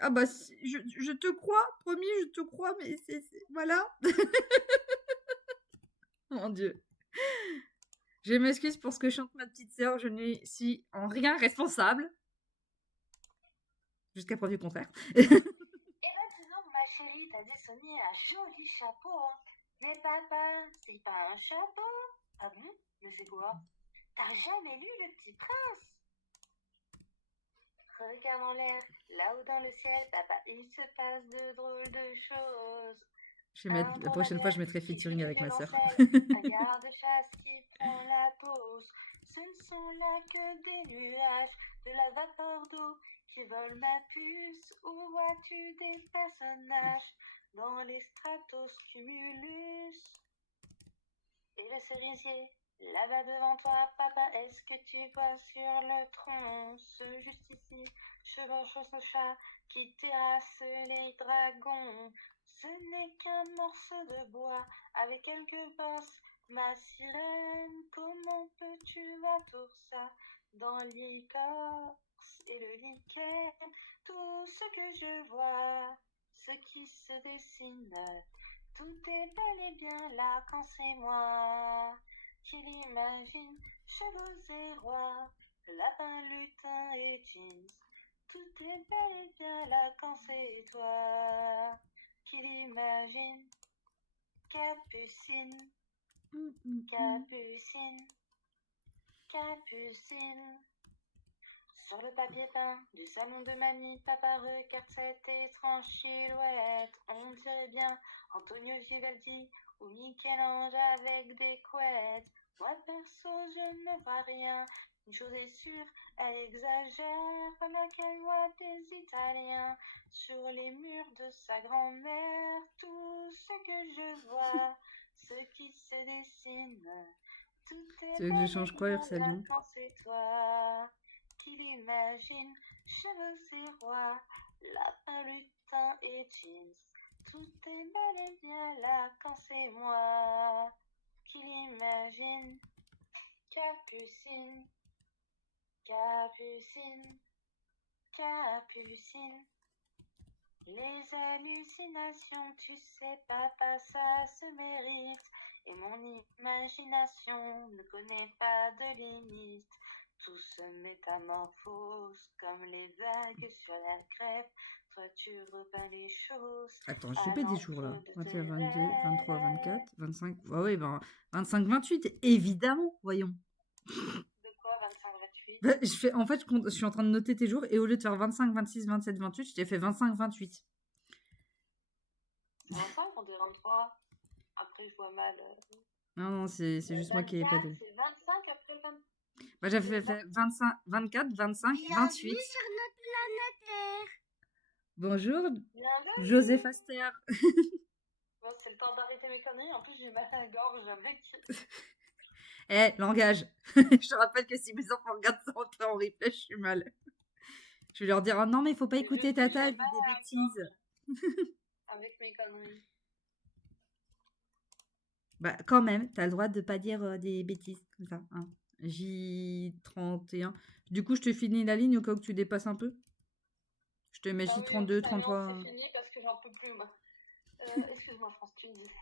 Ah bah, je te crois, promis, je te crois, mais voilà. Oh mon Dieu. Je m'excuse pour ce que chante ma petite sœur, je ne suis en rien responsable. Jusqu'à preuve du contraire. Eh ben, dis donc, ma chérie, t'as dessiné un joli chapeau, hein. Mais papa, c'est pas un chapeau. Ah bon? Mais c'est quoi? T'as jamais lu Le Petit Prince? Regarde en l'air, là-haut dans le ciel, papa, il se passe de drôles de choses. La prochaine fois, je mettrai featuring avec ma sœur. Un garde-chasse qui prend la pause. Ce ne sont là que des nuages, de la vapeur d'eau qui vole ma puce. Où vois-tu des personnages dans les stratoscumulus? Et le cerisier, là-bas devant toi, papa, est-ce que tu vois sur le tronc, juste ici, chevauche ce chat qui terrasse les dragons? Ce n'est qu'un morceau de bois avec quelques bosses. Ma sirène, comment peux-tu voir tout ça dans l'écorce et le lichen? Tout ce que je vois, ce qui se dessine, tout est bel et bien là quand c'est moi qui l'imagine. Chevaux et rois, lapin, lutin et jeans, tout est bel et bien là quand c'est toi qui l'imagine. Capucine, Capucine, Capucine. Sur le papier peint du salon de mamie, papa regarde cette étrange silhouette. On dirait bien Antonio Vivaldi ou Michel-Ange avec des couettes. Moi perso, je ne vois rien. Une chose est sûre, elle exagère. Pendant qu'elle voit des Italiens sur les murs de sa grand-mère. Tout ce que je vois, ce qui se dessine, tout est Tu veux que je bel et change quoi, bien là Ursalion? quand c'est toi qui l'imagine. Cheveux et rois, lapin, lutin et jeans, tout est bel et bien là quand c'est moi qui l'imagine. Capucine, Capucine, Capucine. Les hallucinations, tu sais, papa, ça se mérite. Et mon imagination ne connaît pas de limite. Tout se métamorphose comme les vagues sur la crêpe. Toi, tu repeins les choses Attends, je te à fais des jours là. l'encre de 21, tes 22, 23, 24, rêves. 25. Ah oui, ben 25, 28, évidemment, voyons. De quoi 25-28? Bah, en fait, je suis en train de noter tes jours et au lieu de faire 25, 26, 27, 28, je t'ai fait 25, 28. C'est 25, on dit 23. Après, je vois mal. Non, non, c'est juste moi qui ai pas 24, de. c'est 25 après le 20. Bah, j'avais fait 25, 24, 25, 28. sur notre planète Terre. Bonjour, Bienvenue. Joseph Aster. Bon, c'est le temps d'arrêter mes conneries. En plus, j'ai mal à la gorge avec. Eh, langage. Je te rappelle que si mes enfants regardent ça en replay, je suis mal. Je vais leur dire, oh non, mais il faut pas Et écouter depuis, Tata, j'ai elle dit mal des à la bêtises. gorge avec mes conneries. Bah, quand même, t'as le droit de pas dire des bêtises comme ça. Hein. J31. Du coup, je te finis la ligne au cas où tu dépasses un peu. Je te mets Ah oui, J32, ça y est, c'est 33. fini parce que j'en peux plus, moi. Excuse-moi, France, tu me disais.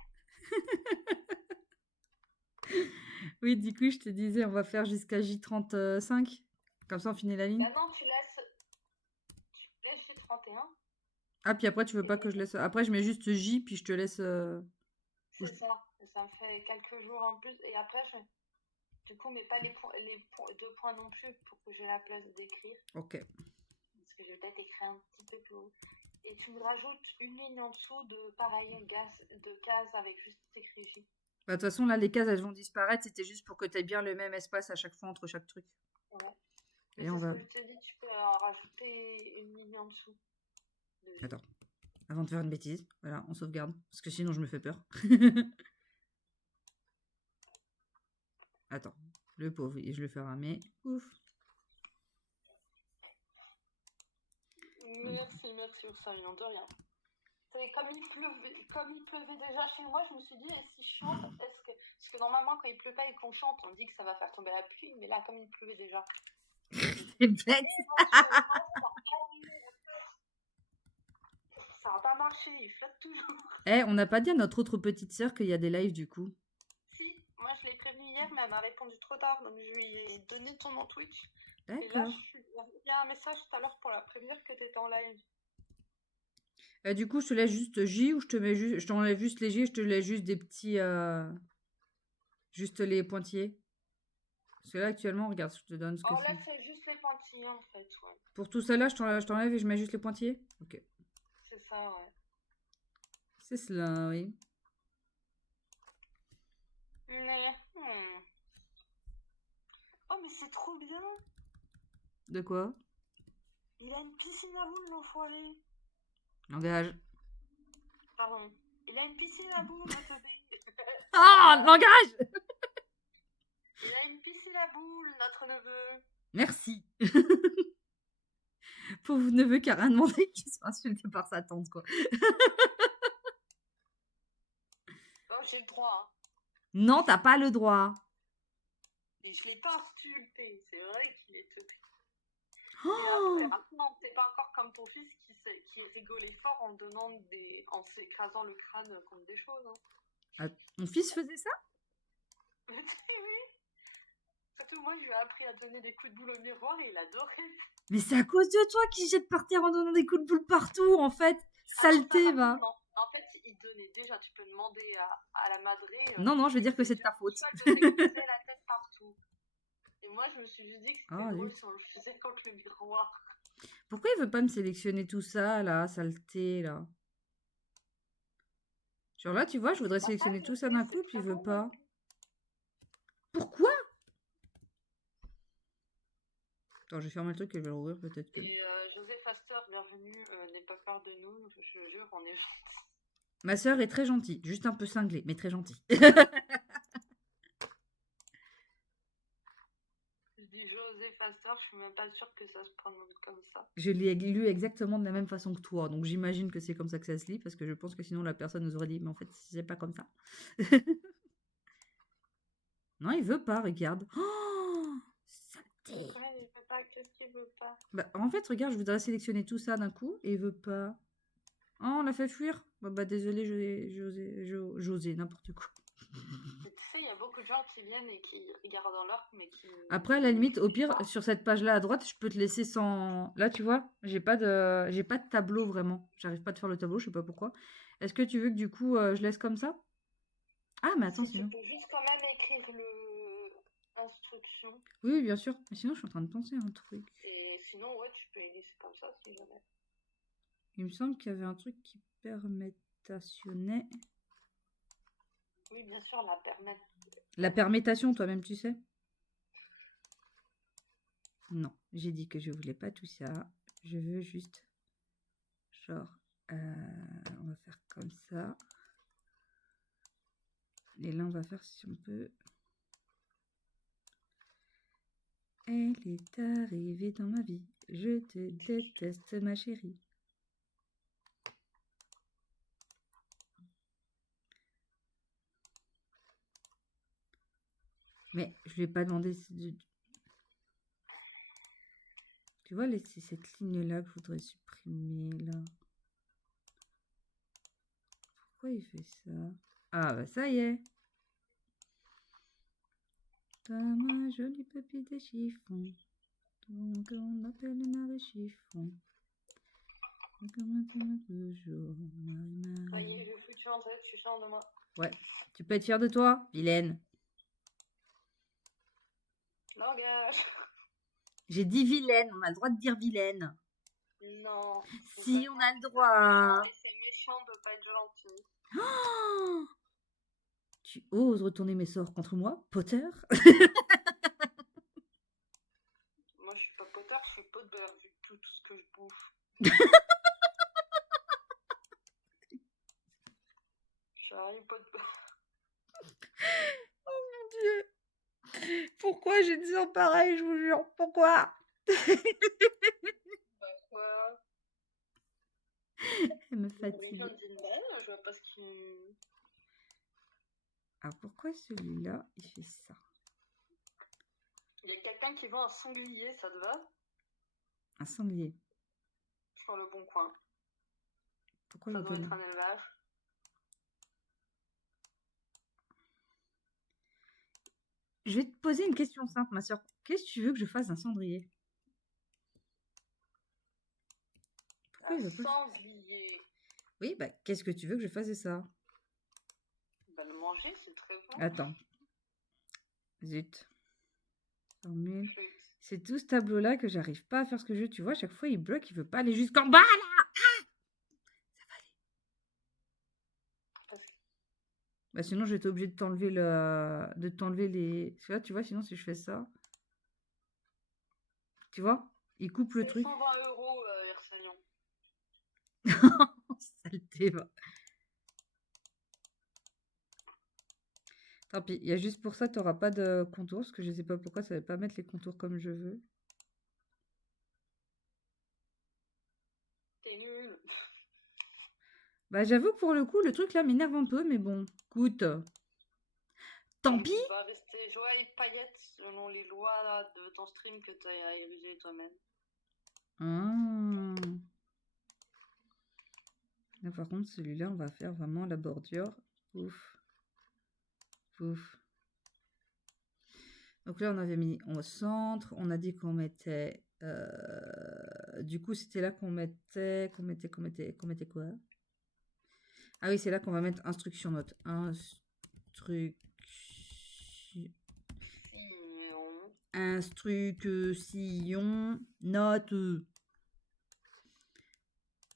Oui, du coup, je te disais, on va faire jusqu'à J35. Comme ça, on finit la ligne. Bah non, tu laisses J31. Ah, puis après, tu veux pas que je laisse. Après, je mets juste J, puis je te laisse. C'est ça. Et ça me fait quelques jours en plus. Et après, du coup, mais pas les 2 points non plus pour que j'ai la place d'écrire. Ok. Parce que je vais peut-être écrire un petit peu plus haut. Et tu me rajoutes une ligne en dessous de pareil, de cases avec juste écrit J. Bah, de toute façon, là, les cases, elles vont disparaître. C'était juste pour que tu aies bien le même espace à chaque fois entre chaque truc. Ouais. Et Mais on c'est ce va. que je te dis, tu peux rajouter une ligne en dessous. Attends. Avant de faire une bêtise, voilà, on sauvegarde. Parce que sinon, je me fais peur. Attends. Le pauvre, et je le fais ramer. Ouf. Merci Ursulien, de rien. Comme il pleuvait déjà chez moi, je me suis dit, et si je chante, parce que normalement, quand il pleut pas et qu'on chante, on dit que ça va faire tomber la pluie, mais là, comme il pleuvait déjà. C'est bête. Ça va pas marcher, il flotte toujours. Eh, on n'a pas dit à notre autre petite sœur qu'il y a des lives du coup. Si, moi je l'ai prévenue hier, mais elle m'a répondu trop tard, donc je lui ai donné ton nom Twitch. Et là, D'accord. il y a un message tout à l'heure pour la prévenir que t'étais en live. Du coup, je te laisse juste J ou je te mets juste, je t'enlève juste les J, je te laisse juste des petits, juste les pointillés. Parce que là, actuellement, regarde, je te donne ce que Oh là, c'est. c'est juste les pointillés en fait, ouais. Pour tout ça là, je t'enlève et je mets juste les pointillés. Ok. C'est ça, ouais. C'est cela, oui. Mais, oh, mais c'est trop bien. De quoi? Il a une piscine à boules, l'enfoiré. Langage. Pardon. Il a une piscine à boules, notre bébé. Ah, langage! Il a une piscine à boules, notre neveu. Merci. Pauvre neveu qui a rien demandé, qui se fait insulter par sa tante, quoi. j'ai le droit. Hein. Non, t'as pas le droit. Et je l'ai pas insulté. C'est vrai qu'il est teubé. Oh, Et après, non, t'es pas encore comme ton fils qui rigolait fort en s'écrasant le crâne contre des choses. Hein. ah, mon fils faisait ça? Oui. Surtout moi, je lui ai appris à donner des coups de boule au miroir et il adorait. Mais c'est à cause de toi qu'il jette par terre en donnant des coups de boule partout, en fait. Saleté, va. Non. En fait, il donnait déjà, tu peux demander à la madré. Non, non, je vais dire que c'est de ta faute. Il donnait la tête partout. Et moi, je me suis juste dit que c'était drôle si on le faisait contre le miroir. Pourquoi il veut pas me sélectionner tout ça, là, saleté, là? Genre là, tu vois, je voudrais sélectionner tout ça d'un coup, puis il veut pas. Pourquoi? Attends, je vais fermer le truc et je vais le rouvrir peut-être. Et Joseph Astor, bienvenue, n'aie pas peur de nous, je jure, on est gentil. Ma sœur est très gentille, juste un peu cinglée, mais très gentille. Je dis Joseph Astor, je suis même pas sûre que ça se prononce comme ça. Je l'ai lu exactement de la même façon que toi, donc j'imagine que c'est comme ça que ça se lit, parce que je pense que sinon la personne nous aurait dit, mais en fait, c'est pas comme ça. Non, il veut pas, regarde. Oh, saleté. Ouais, il veut pas, qu'est-ce qu'il veut pas? Bah, en fait, regarde, je voudrais sélectionner tout ça d'un coup, et il veut pas. Oh, on l'a fait fuir. Bah désolé, José, n'importe quoi. Mais tu sais, il y a beaucoup de gens qui viennent et qui regardent dans l'orque, mais qui... Après, à la limite, au pire, sur cette page-là à droite, je peux te laisser sans... Là, tu vois, j'ai pas de tableau, vraiment. J'arrive pas à te faire le tableau, je sais pas pourquoi. Est-ce que tu veux que, du coup, je laisse comme ça? Ah, mais attends, Si sinon... tu peux juste quand même écrire l'instruction. Oui, bien sûr. Mais sinon, je suis en train de penser à un truc. Et sinon, ouais, tu peux les laisser comme ça, si jamais. Il me semble qu'il y avait un truc qui permétationnait... Oui, bien sûr, la permettre. La permétation, toi-même, tu sais? Non, j'ai dit que je voulais pas tout ça. Je veux juste... Genre... on va faire comme ça. Et là, on va faire si on peut... Elle est arrivée dans ma vie. Je te déteste, ma chérie. Mais je lui ai pas demandé... Tu vois, c'est cette ligne-là que je voudrais supprimer, là. Pourquoi il fait ça? Ah, bah ça y est. Toi, ma jolie pépite de chiffon. Donc, on appelle Marie Chiffon. Comment tu m'as toujours, Marie-Marie. Voyez, je foutu en tête, je suis fière de moi. Ouais. Tu peux être fière de toi, vilaine. Langage. J'ai dit vilaine, on a le droit de dire vilaine. Non. Si, on a le droit. C'est méchant de pas être gentil. Oh, tu oses retourner mes sorts contre moi, Potter? Moi, je suis pas Potter, je suis Potter, vu tout ce que je bouffe. Je suis Harry Potter. Oh mon Dieu. Pourquoi j'ai des sorts pareils, je vous jure? Pourquoi? Bah quoi? Elle me fatigue. Je vois pas ce qui... Alors pourquoi celui-là, il fait ça? Il y a quelqu'un qui vend un sanglier, ça te va? Un sanglier. Sur le bon coin. Pourquoi ça il doit donne... être un élevage. Je vais te poser une question simple, ma soeur. Qu'est-ce que tu veux que je fasse d'un cendrier? Pourquoi il veut pas... Sanglier. Oui, bah qu'est-ce que tu veux que je fasse de ça? Bah le manger, c'est très bon. Attends. Zut. Formule. C'est tout ce tableau-là que j'arrive pas à faire ce que je veux. Tu vois, à chaque fois, il bloque, il veut pas aller jusqu'en bas, là. Ah, ça va aller. Bah sinon, je vais être obligée de t'enlever les... Parce que là, tu vois, sinon, si je fais ça... Tu vois, il coupe le truc. 120 €, Ersalion. Saleté, va. Tant pis, il y a juste pour ça, tu n'auras pas de contours, parce que je sais pas pourquoi ça ne va pas mettre les contours comme je veux. T'es nul. Bah j'avoue que pour le coup, le truc là m'énerve un peu, mais bon. Écoute, tant Donc, pis. il va rester joie et paillettes selon les lois là, de ton stream que tu as érigé toi-même. Là, par contre, celui-là, on va faire vraiment la bordure. Ouf. Pouf. Donc là, on avait mis au centre. On a dit qu'on mettait... du coup, c'était là qu'on mettait quoi? Ah oui, c'est là qu'on va mettre instruction note. Instruction note.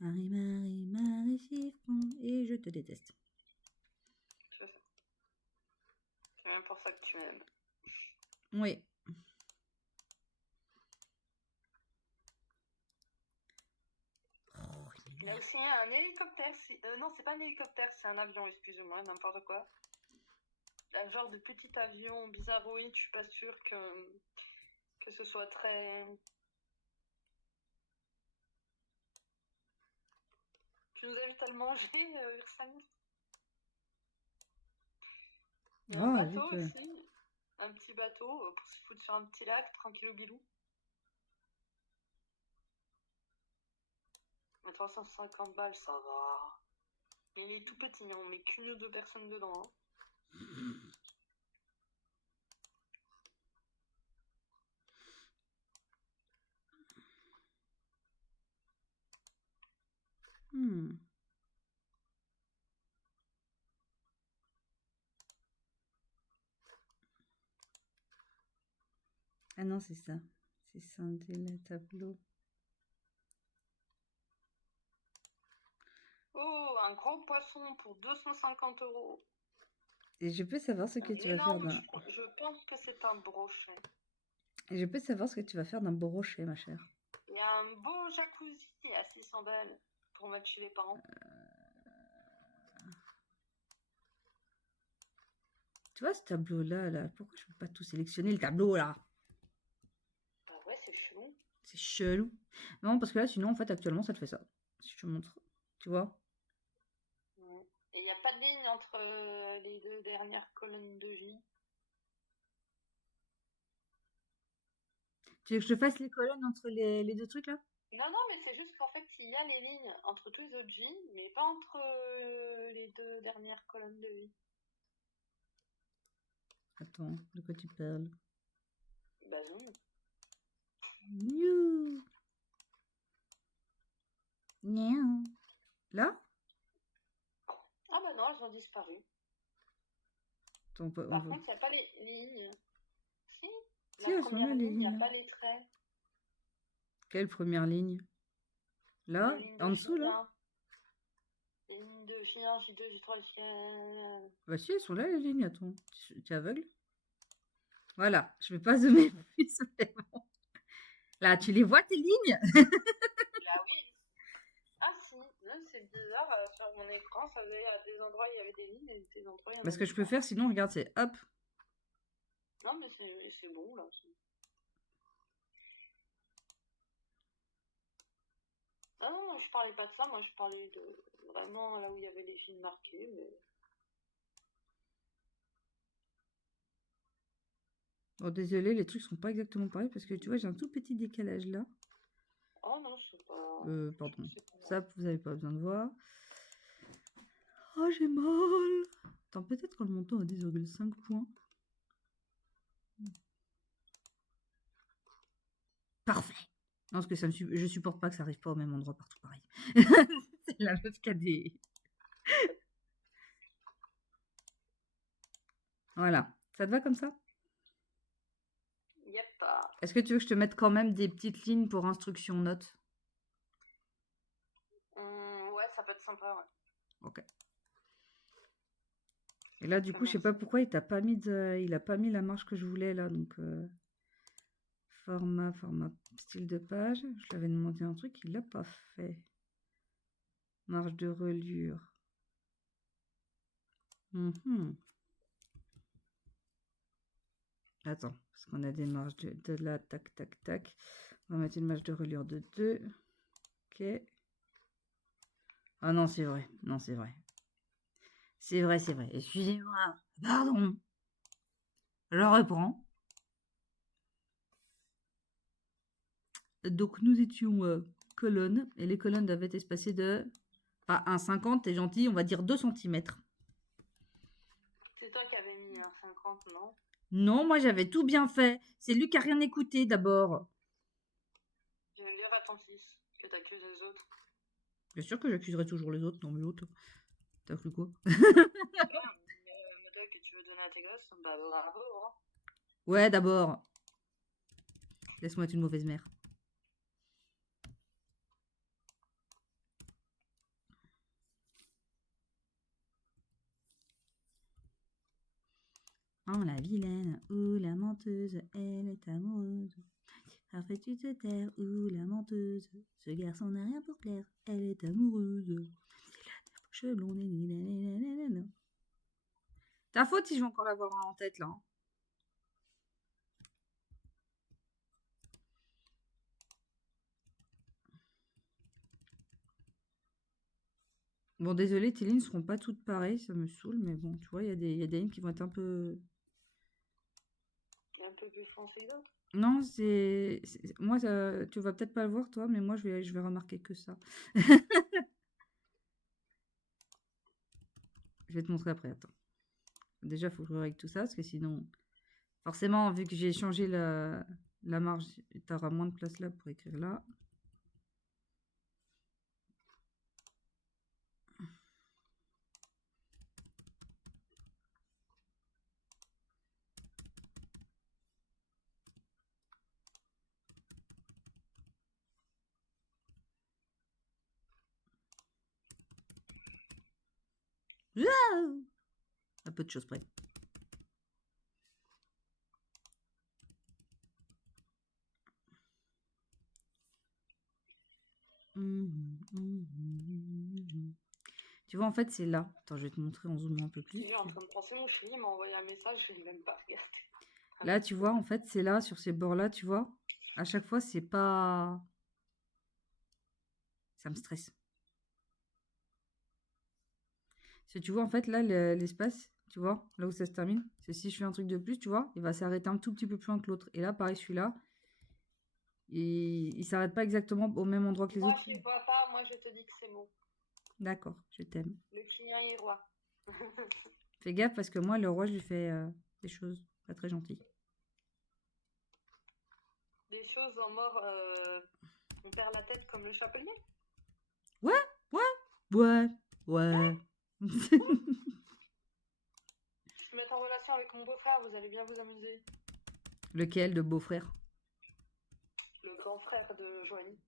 Marie, chiffon, et je te déteste. C'est ça. C'est même pour ça que tu m'aimes. Oui. Il a aussi un hélicoptère. Non, c'est pas un hélicoptère, c'est un avion, excusez-moi, n'importe quoi. Un genre de petit avion bizarroïde, je suis pas sûre que ce soit très... Tu nous invites à le manger, Ursane? Il y a un bateau aussi, un petit bateau pour se foutre sur un petit lac, tranquille au bilou. À 350 balles, ça va. Mais il est tout petit, on met qu'une ou deux personnes dedans. Ah non, c'est ça. C'est scinder le tableau. Oh, un gros poisson pour 250 €. Et je peux savoir ce que tu vas faire d'un... Je pense que c'est un brochet. Et je peux savoir ce que tu vas faire d'un beau rocher, ma chère. Il y a un beau jacuzzi à 600 balles pour mettre chez les parents. Tu vois ce tableau-là, là, pourquoi je peux pas tout sélectionner le tableau, là? Ah ouais, c'est chelou. C'est chelou. Non, parce que là, sinon, en fait, actuellement, ça te fait ça. Si je te montre, tu vois. Ouais. Et il n'y a pas de ligne entre les deux dernières colonnes de J. Tu veux que je te fasse les colonnes entre les deux trucs, là? Non, mais c'est juste qu'en fait, il y a les lignes entre tous les autres J, mais pas entre les deux dernières colonnes de J. Attends, de quoi tu parles? Bah, zoom. Miaou. Là? Ah bah non, elles ont disparu. Attends, Par contre, il n'y a pas les lignes. Si, si, la elles sont là, première les ligne, il n'y lignes. a pas les traits. Quelle première ligne? Là? En dessous, là? Les lignes de J1, J2, J3, J4... Bah si, elles sont là, les lignes, attends. Tu es aveugle? Voilà, je vais pas zoomer plus. Là, tu les vois, tes lignes? Ah oui. Ah si, c'est bizarre, sur mon écran, ça faisait à des endroits il y avait des lignes et des endroits il y en avait Ce que je peux pas. faire, sinon, regarde, c'est hop. Non mais c'est bon là. Ah non, moi je parlais pas de ça, moi je parlais de vraiment là où il y avait les films marqués, mais... Bon, désolé, les trucs sont pas exactement pareils parce que tu vois, j'ai un tout petit décalage là. Oh non, c'est pas... Pardon. Ça, vous avez pas besoin de voir. Oh, j'ai mal. Attends, peut-être qu'on le montant à 10,5 points. Parfait. Non, parce que je supporte pas que ça arrive pas au même endroit partout pareil. C'est la meuf qui a des... Voilà. Ça te va comme ça? Yep. Est-ce que tu veux que je te mette quand même des petites lignes pour instruction notes? Ouais, ça peut être sympa, ouais. Ok. Et là, du coup, je sais pas pourquoi il t'a pas mis il a pas mis la marge que je voulais là, donc format, style de page. Je lui avais demandé un truc, il l'a pas fait. Marge de reliure. Attends, parce qu'on a des marges de là, tac, tac, tac. On va mettre une marge de reliure de 2. Ok. Ah non, c'est vrai. Non, c'est vrai. C'est vrai, c'est vrai. Excusez-moi. Pardon. Je reprends. Donc, nous étions colonnes. Et les colonnes doivent être espacées de... Pas 1,50, t'es gentil, on va dire 2 centimètres. C'est toi qui avais mis un 50, non? Non, moi j'avais tout bien fait. C'est lui qui a rien écouté d'abord. Je vais le dire à ton fils que t'accuses les autres. Bien sûr que j'accuserai toujours les autres. Non, mais l'autre, t'as cru quoi? Modèle que tu veux donner à tes gosses, bah bravo, hein. Ouais, d'abord. Laisse-moi être une mauvaise mère. Oh, la vilaine, ou la menteuse, elle est amoureuse. Après tu te taire, ou la menteuse, ce garçon n'a rien pour plaire, elle est amoureuse. Cheveux blonds, nanana. Ta faute si je vais encore l'avoir en tête là. Bon, désolé, tes lignes ne seront pas toutes pareilles, ça me saoule, mais bon, tu vois, il y a des lignes qui vont être un peu... Un peu plus foncé que d'autres. Non, moi, tu vas peut-être pas le voir, toi, mais moi, je vais remarquer que ça. Je vais te montrer après, attends. Déjà, il faut que je règle tout ça, parce que sinon... Forcément, vu que j'ai changé la marge, tu auras moins de place là pour écrire là. À peu de choses près. Tu vois, en fait, c'est là. Attends, je vais te montrer en zoomant un peu plus. Je suis en train de penser, mon chéri m'a envoyé un message, je vais même pas regarder. Là, tu vois, en fait, c'est là, sur ces bords-là, tu vois. À chaque fois, c'est pas... Ça me stresse. Si tu vois, en fait, là, l'espace, tu vois, là où ça se termine, c'est si je fais un truc de plus, tu vois, il va s'arrêter un tout petit peu plus loin que l'autre. Et là, pareil, celui-là, il s'arrête pas exactement au même endroit que les Moi, autres. je les vois pas, moi, je te dis que c'est bon. D'accord, je t'aime. Le client est roi. Fais gaffe parce que moi, le roi, je lui fais des choses pas très gentilles. Des choses en mort, on perd la tête comme le chapelier. Ouais, ouais. Se mettre en relation avec mon beau-frère, vous allez bien vous amuser. Lequel de beau-frère? Le grand frère de Joanie.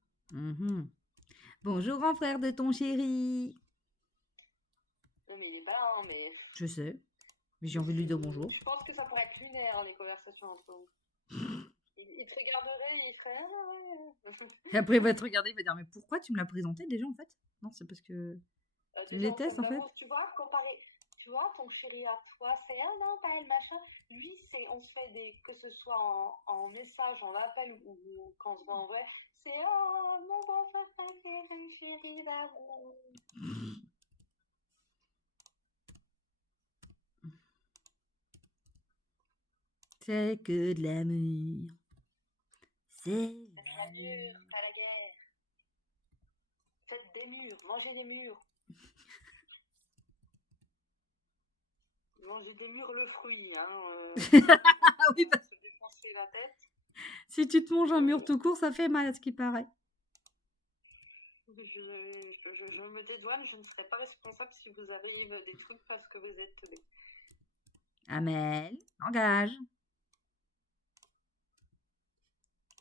Bonjour, grand frère de ton chéri. Non, mais il est pas là, hein, mais. Je sais, mais j'ai envie de lui dire bonjour. Je pense que ça pourrait être lunaire, hein, les conversations entre vous. Il te regarderait et il ferait. Ah, ouais. Et après, il va te regarder, il va dire, mais pourquoi tu me l'as présenté déjà, en fait? Non, c'est parce que tu me Déjà, détestes, en fait. tu vois, comparé. Tu vois, ton chéri à toi, c'est un non, pas elle, machin. Lui, c'est, on se fait des, que ce soit en message, en appel ou quand on se voit en vrai, c'est oh, mon beau-frère préféré, chéri d'amour. C'est que de l'amour. C'est l'amour, pas la guerre. Faites des murs, mangez des murs. Manger des murs le fruit, hein. Oui, parce se défoncer la tête. Si tu te manges un mur tout court, ça fait mal à ce qui paraît. Je me dédouane, je ne serai pas responsable si vous arrive des trucs parce que vous êtes teubé. Amel, langage.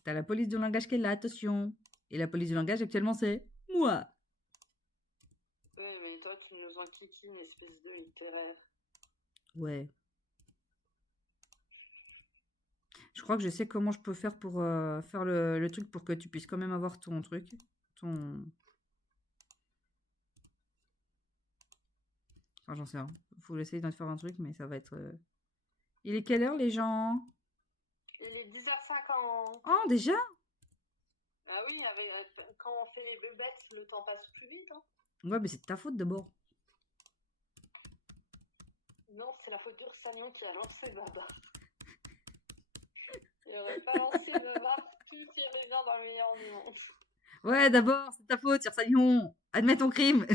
T'as la police du langage qui est là, attention. Et la police du langage actuellement, c'est moi. Oui, mais toi, tu nous enquiquines, espèce de littéraire. Ouais. Je crois que je sais comment je peux faire pour faire le truc pour que tu puisses quand même avoir ton truc. Ton... Enfin, j'en sais rien. Faut essayer de faire un truc, mais ça va être... Il est quelle heure, les gens? Il est 10h50. Oh, déjà? Ah oui, quand on fait les beubettes, le temps passe plus vite. Hein. Ouais, mais c'est de ta faute d'abord. Non, c'est la faute d'Ursalion qui a lancé Babar. Il aurait pas lancé Babar, tout irait bien dans le meilleur du monde. Ouais, d'abord, c'est ta faute, Ursalion. Admets ton crime.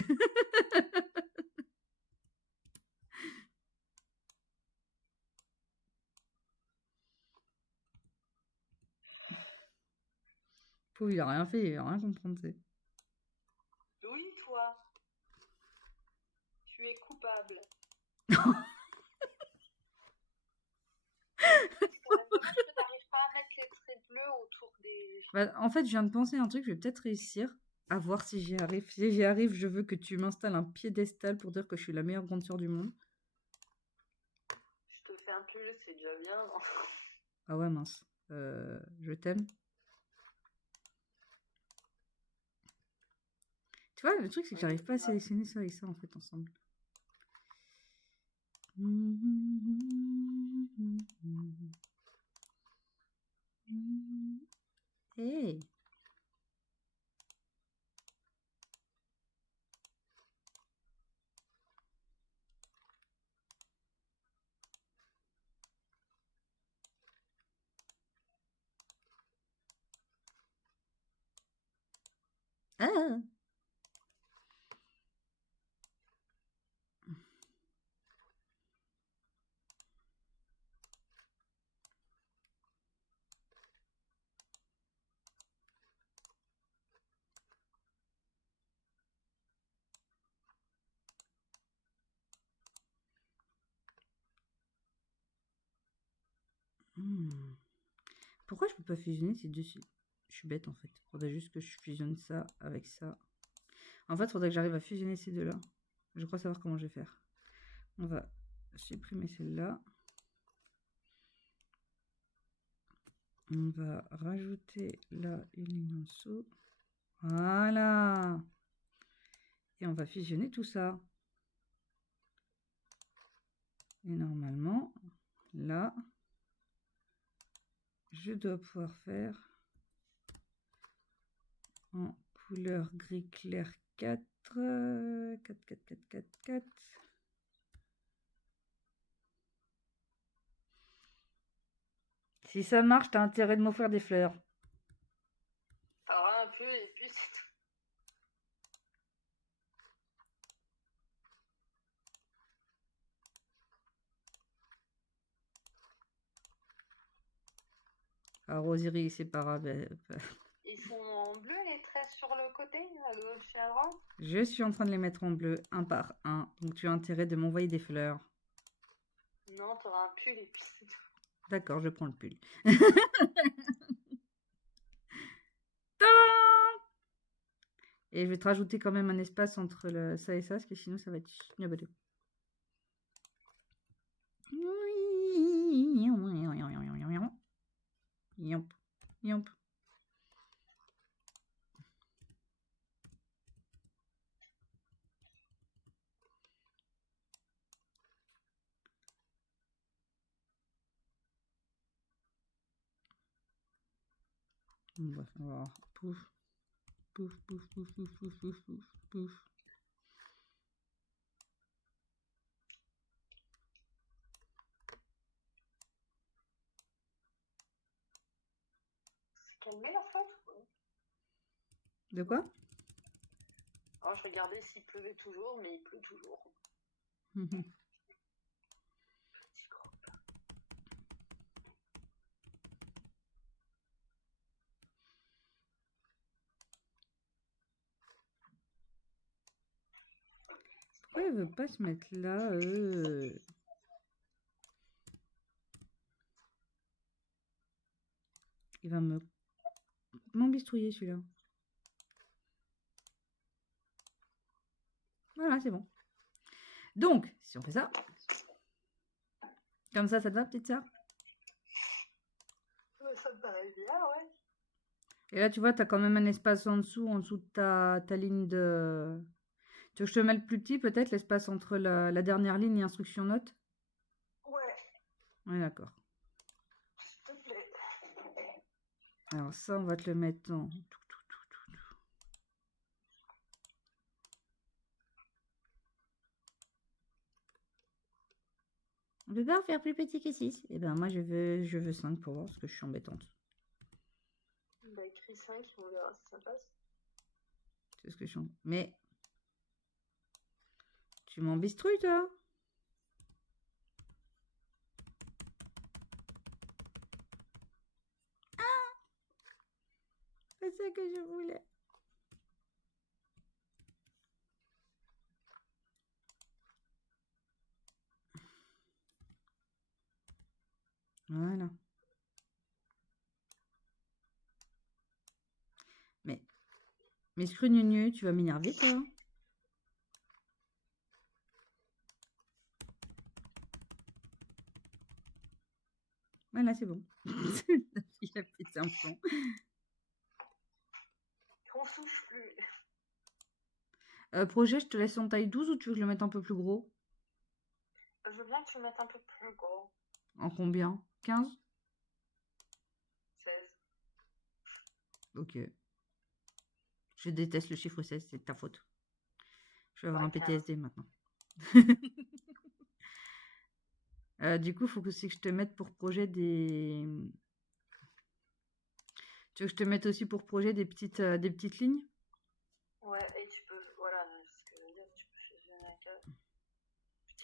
Pauvre, il a rien fait, il a rien comprendre, tu sais. Oui, toi. Tu es coupable. Dommage que t'arrives pas à mettre les traits bleus autour des... Bah, en fait, je viens de penser à un truc, je vais peut-être réussir à voir si j'y arrive. Si j'y arrive, je veux que tu m'installes un piédestal pour dire que je suis la meilleure grande sœur du monde. Je te fais un pull, c'est déjà bien. Ah ouais, mince. Je t'aime. Tu vois, le truc, c'est que j'arrive pas à sélectionner ça et ça, en fait, ensemble. Hey. Ah. Pourquoi je peux pas fusionner ces deux? Je suis bête en fait. Faudrait juste que je fusionne ça avec ça. En fait, faudrait que j'arrive à fusionner ces deux-là. Je crois savoir comment je vais faire. On va supprimer celle-là. On va rajouter là une ligne en dessous. Voilà. Et on va fusionner tout ça. Et normalement, là, je dois pouvoir faire en couleur gris clair 4. 4, 4, 4, 4, 4. Si ça marche, t'as intérêt de m'offrir des fleurs. Alors un peu et puis c'est tout. Ah, Rosirie, c'est pas grave. Ils sont en bleu les traits sur le côté, à gauche et à droite. Je suis en train de les mettre en bleu, un par un. Donc tu as intérêt de m'envoyer des fleurs. Non, t'auras un pull et puis c'est tout. D'accord, je prends le pull. Et je vais te rajouter quand même un espace entre ça et ça, parce que sinon ça va être chnabadou. Yomp, yomp. On va voir. Pouf, pouf, pouf, pouf, pouf, pouf, pouf, pouf, pouf. Calmer la faute. De quoi? Alors je regardais s'il pleuvait toujours, mais il pleut toujours. Pourquoi il veut pas se mettre là Il va m'embistrouiller celui-là. Voilà, c'est bon. Donc, si on fait ça, comme ça te va, petite sœur? Ça me paraît bien, ouais. Et là, tu vois, tu as quand même un espace en dessous de ta ligne de... Tu veux que je te mette plus petit, peut-être, l'espace entre la dernière ligne et instruction note? Ouais. Ouais, d'accord. S'il te plaît. Alors ça, on va te le mettre en... On peut pas en faire plus petit que 6. Eh ben, moi, je veux 5 pour voir, parce que je suis embêtante. Bah, écris 5, on verra si ça passe. C'est ce que je suis. Mais. Tu m'embistrouilles, toi? C'est ça que je voulais. Voilà. Mais scrugnunu, tu vas m'énerver, toi. Voilà, c'est bon. Il a pété un plomb. On souffle plus. Projet, je te laisse en taille 12 ou tu veux que je le mette un peu plus gros? Je veux bien que tu le mettes un peu plus gros. En combien? 15? 16. Ok. Je déteste le chiffre 16, c'est de ta faute. Je vais avoir un 15. PTSD maintenant. Du coup, il faut que je te mette pour projet des... Tu veux que je te mette aussi pour projet des petites lignes? Ouais, et tu peux, voilà, ce que je veux dire, tu peux fusionner avec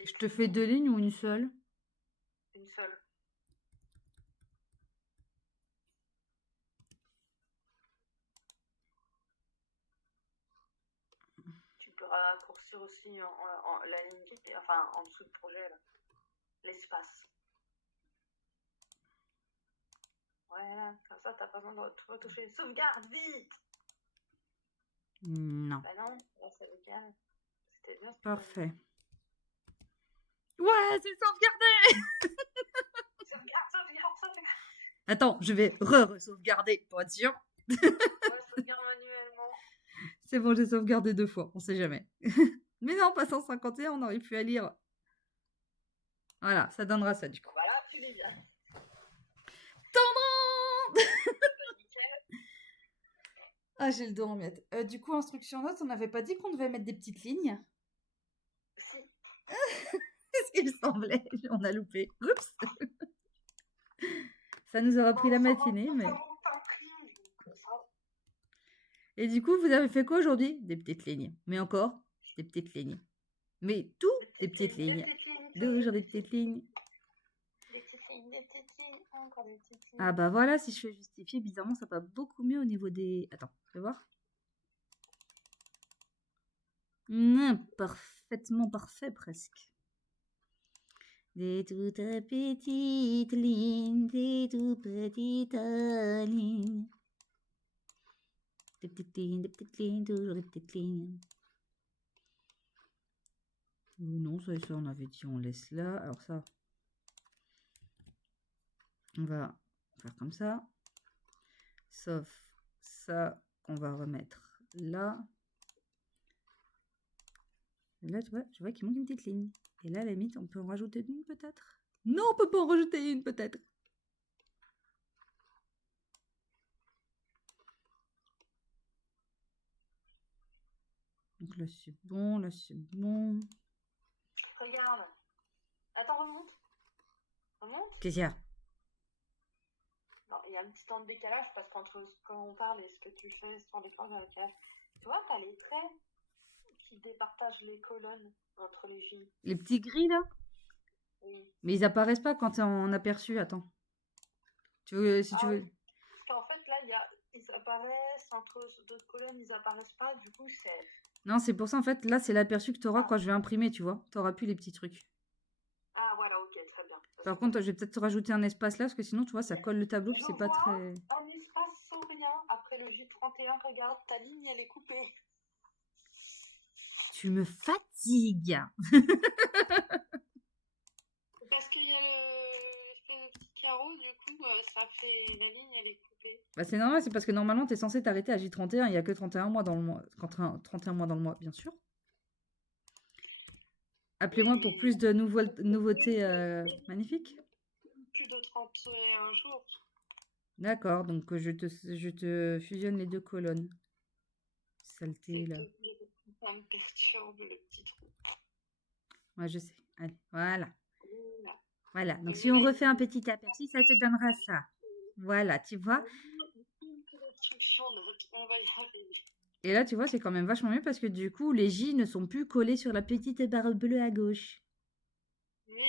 Je te fais 2 lignes ou une seule? une seule. Tu peux raccourcir aussi la ligne qui est, enfin, en dessous de projet, là. L'espace. Voilà, comme ça, t'as pas besoin de retoucher. Sauvegarde, vite! Non. Bah non, là, ça décale. C'était bien. Parfait. Ouais, c'est sauvegardé! Sauvegarde. Attends, je vais re-sauvegarder pour être sûr. Ouais, sauvegarde manuellement. C'est bon, j'ai sauvegardé 2 fois, on sait jamais. Mais non, pas 151, on aurait pu à lire. Voilà, ça donnera ça du coup. Voilà, tu l'es bien. Tendance! Nickel. Ah, j'ai le dos en miettes. Du coup, instruction note, on n'avait pas dit qu'on devait mettre des petites lignes? Si. C'est ce qu'il me semblait, on a loupé. Oups! Ça nous aura pris la matinée, mais... Et du coup, vous avez fait quoi aujourd'hui? Des petites lignes. Mais encore, des petites lignes. Mais tout, des petites lignes. Toujours des petites lignes. Des petites lignes, encore des petites lignes. Ah bah voilà, si je fais justifier, bizarrement, ça va beaucoup mieux au niveau des... Attends, fais voir. Parfaitement parfait, presque. Des toutes petites lignes, des toutes petites lignes. Des petites lignes, toujours des petites lignes. Non, ça, on avait dit, on laisse là. Alors ça, on va faire comme ça. Sauf ça qu'on va remettre là. Et là, tu vois qu'il manque une petite ligne. Et là, à la limite, on peut en rajouter une peut-être? Non, on peut pas en rajouter une peut-être. Donc là, c'est bon, là, c'est bon. Regarde. Attends, remonte. Remonte. Qu'est-ce qu'il y a? Non, il y a un petit temps de décalage parce qu'entre quand on parle et ce que tu fais sur l'écran, il y a un décalage. Tu vois, t'as les traits qui départagent les colonnes entre les J. Les petits gris là? Oui. Mais ils apparaissent pas quand t'es en aperçu. Attends. Tu veux, si tu veux. Parce qu'en fait, là, ils apparaissent entre d'autres colonnes, ils apparaissent pas. Du coup, c'est. Non, c'est pour ça, en fait, là, c'est l'aperçu que tu auras quand je vais imprimer, tu vois. Tu n'auras plus les petits trucs. Ah, voilà, ok, très bien. Par contre, je vais peut-être te rajouter un espace là, parce que sinon, tu vois, ça colle le tableau, puis c'est pas très... Un espace sans rien. Après le J31, regarde, ta ligne, elle est coupée. Tu me fatigues. Parce qu'il y a le petit carreau, du coup, ça fait... La ligne, elle est coupée. Bah, c'est normal, c'est parce que normalement, tu es censé t'arrêter à J31, il n'y a que 31 mois dans le mois. 31 mois dans le mois, bien sûr. Appelez-moi pour plus de nouveautés magnifiques. Plus de 31 jours. D'accord, donc je te fusionne les 2 colonnes. Saleté, là. Ça me perturbe, le petit trou. Ouais, je sais. Allez, voilà. Voilà, donc si on refait un petit aperçu, ça te donnera ça. Voilà, tu vois. Instruction note, on va y arriver. Et là, tu vois, c'est quand même vachement mieux parce que du coup, les J ne sont plus collés sur la petite barre bleue à gauche. Oui.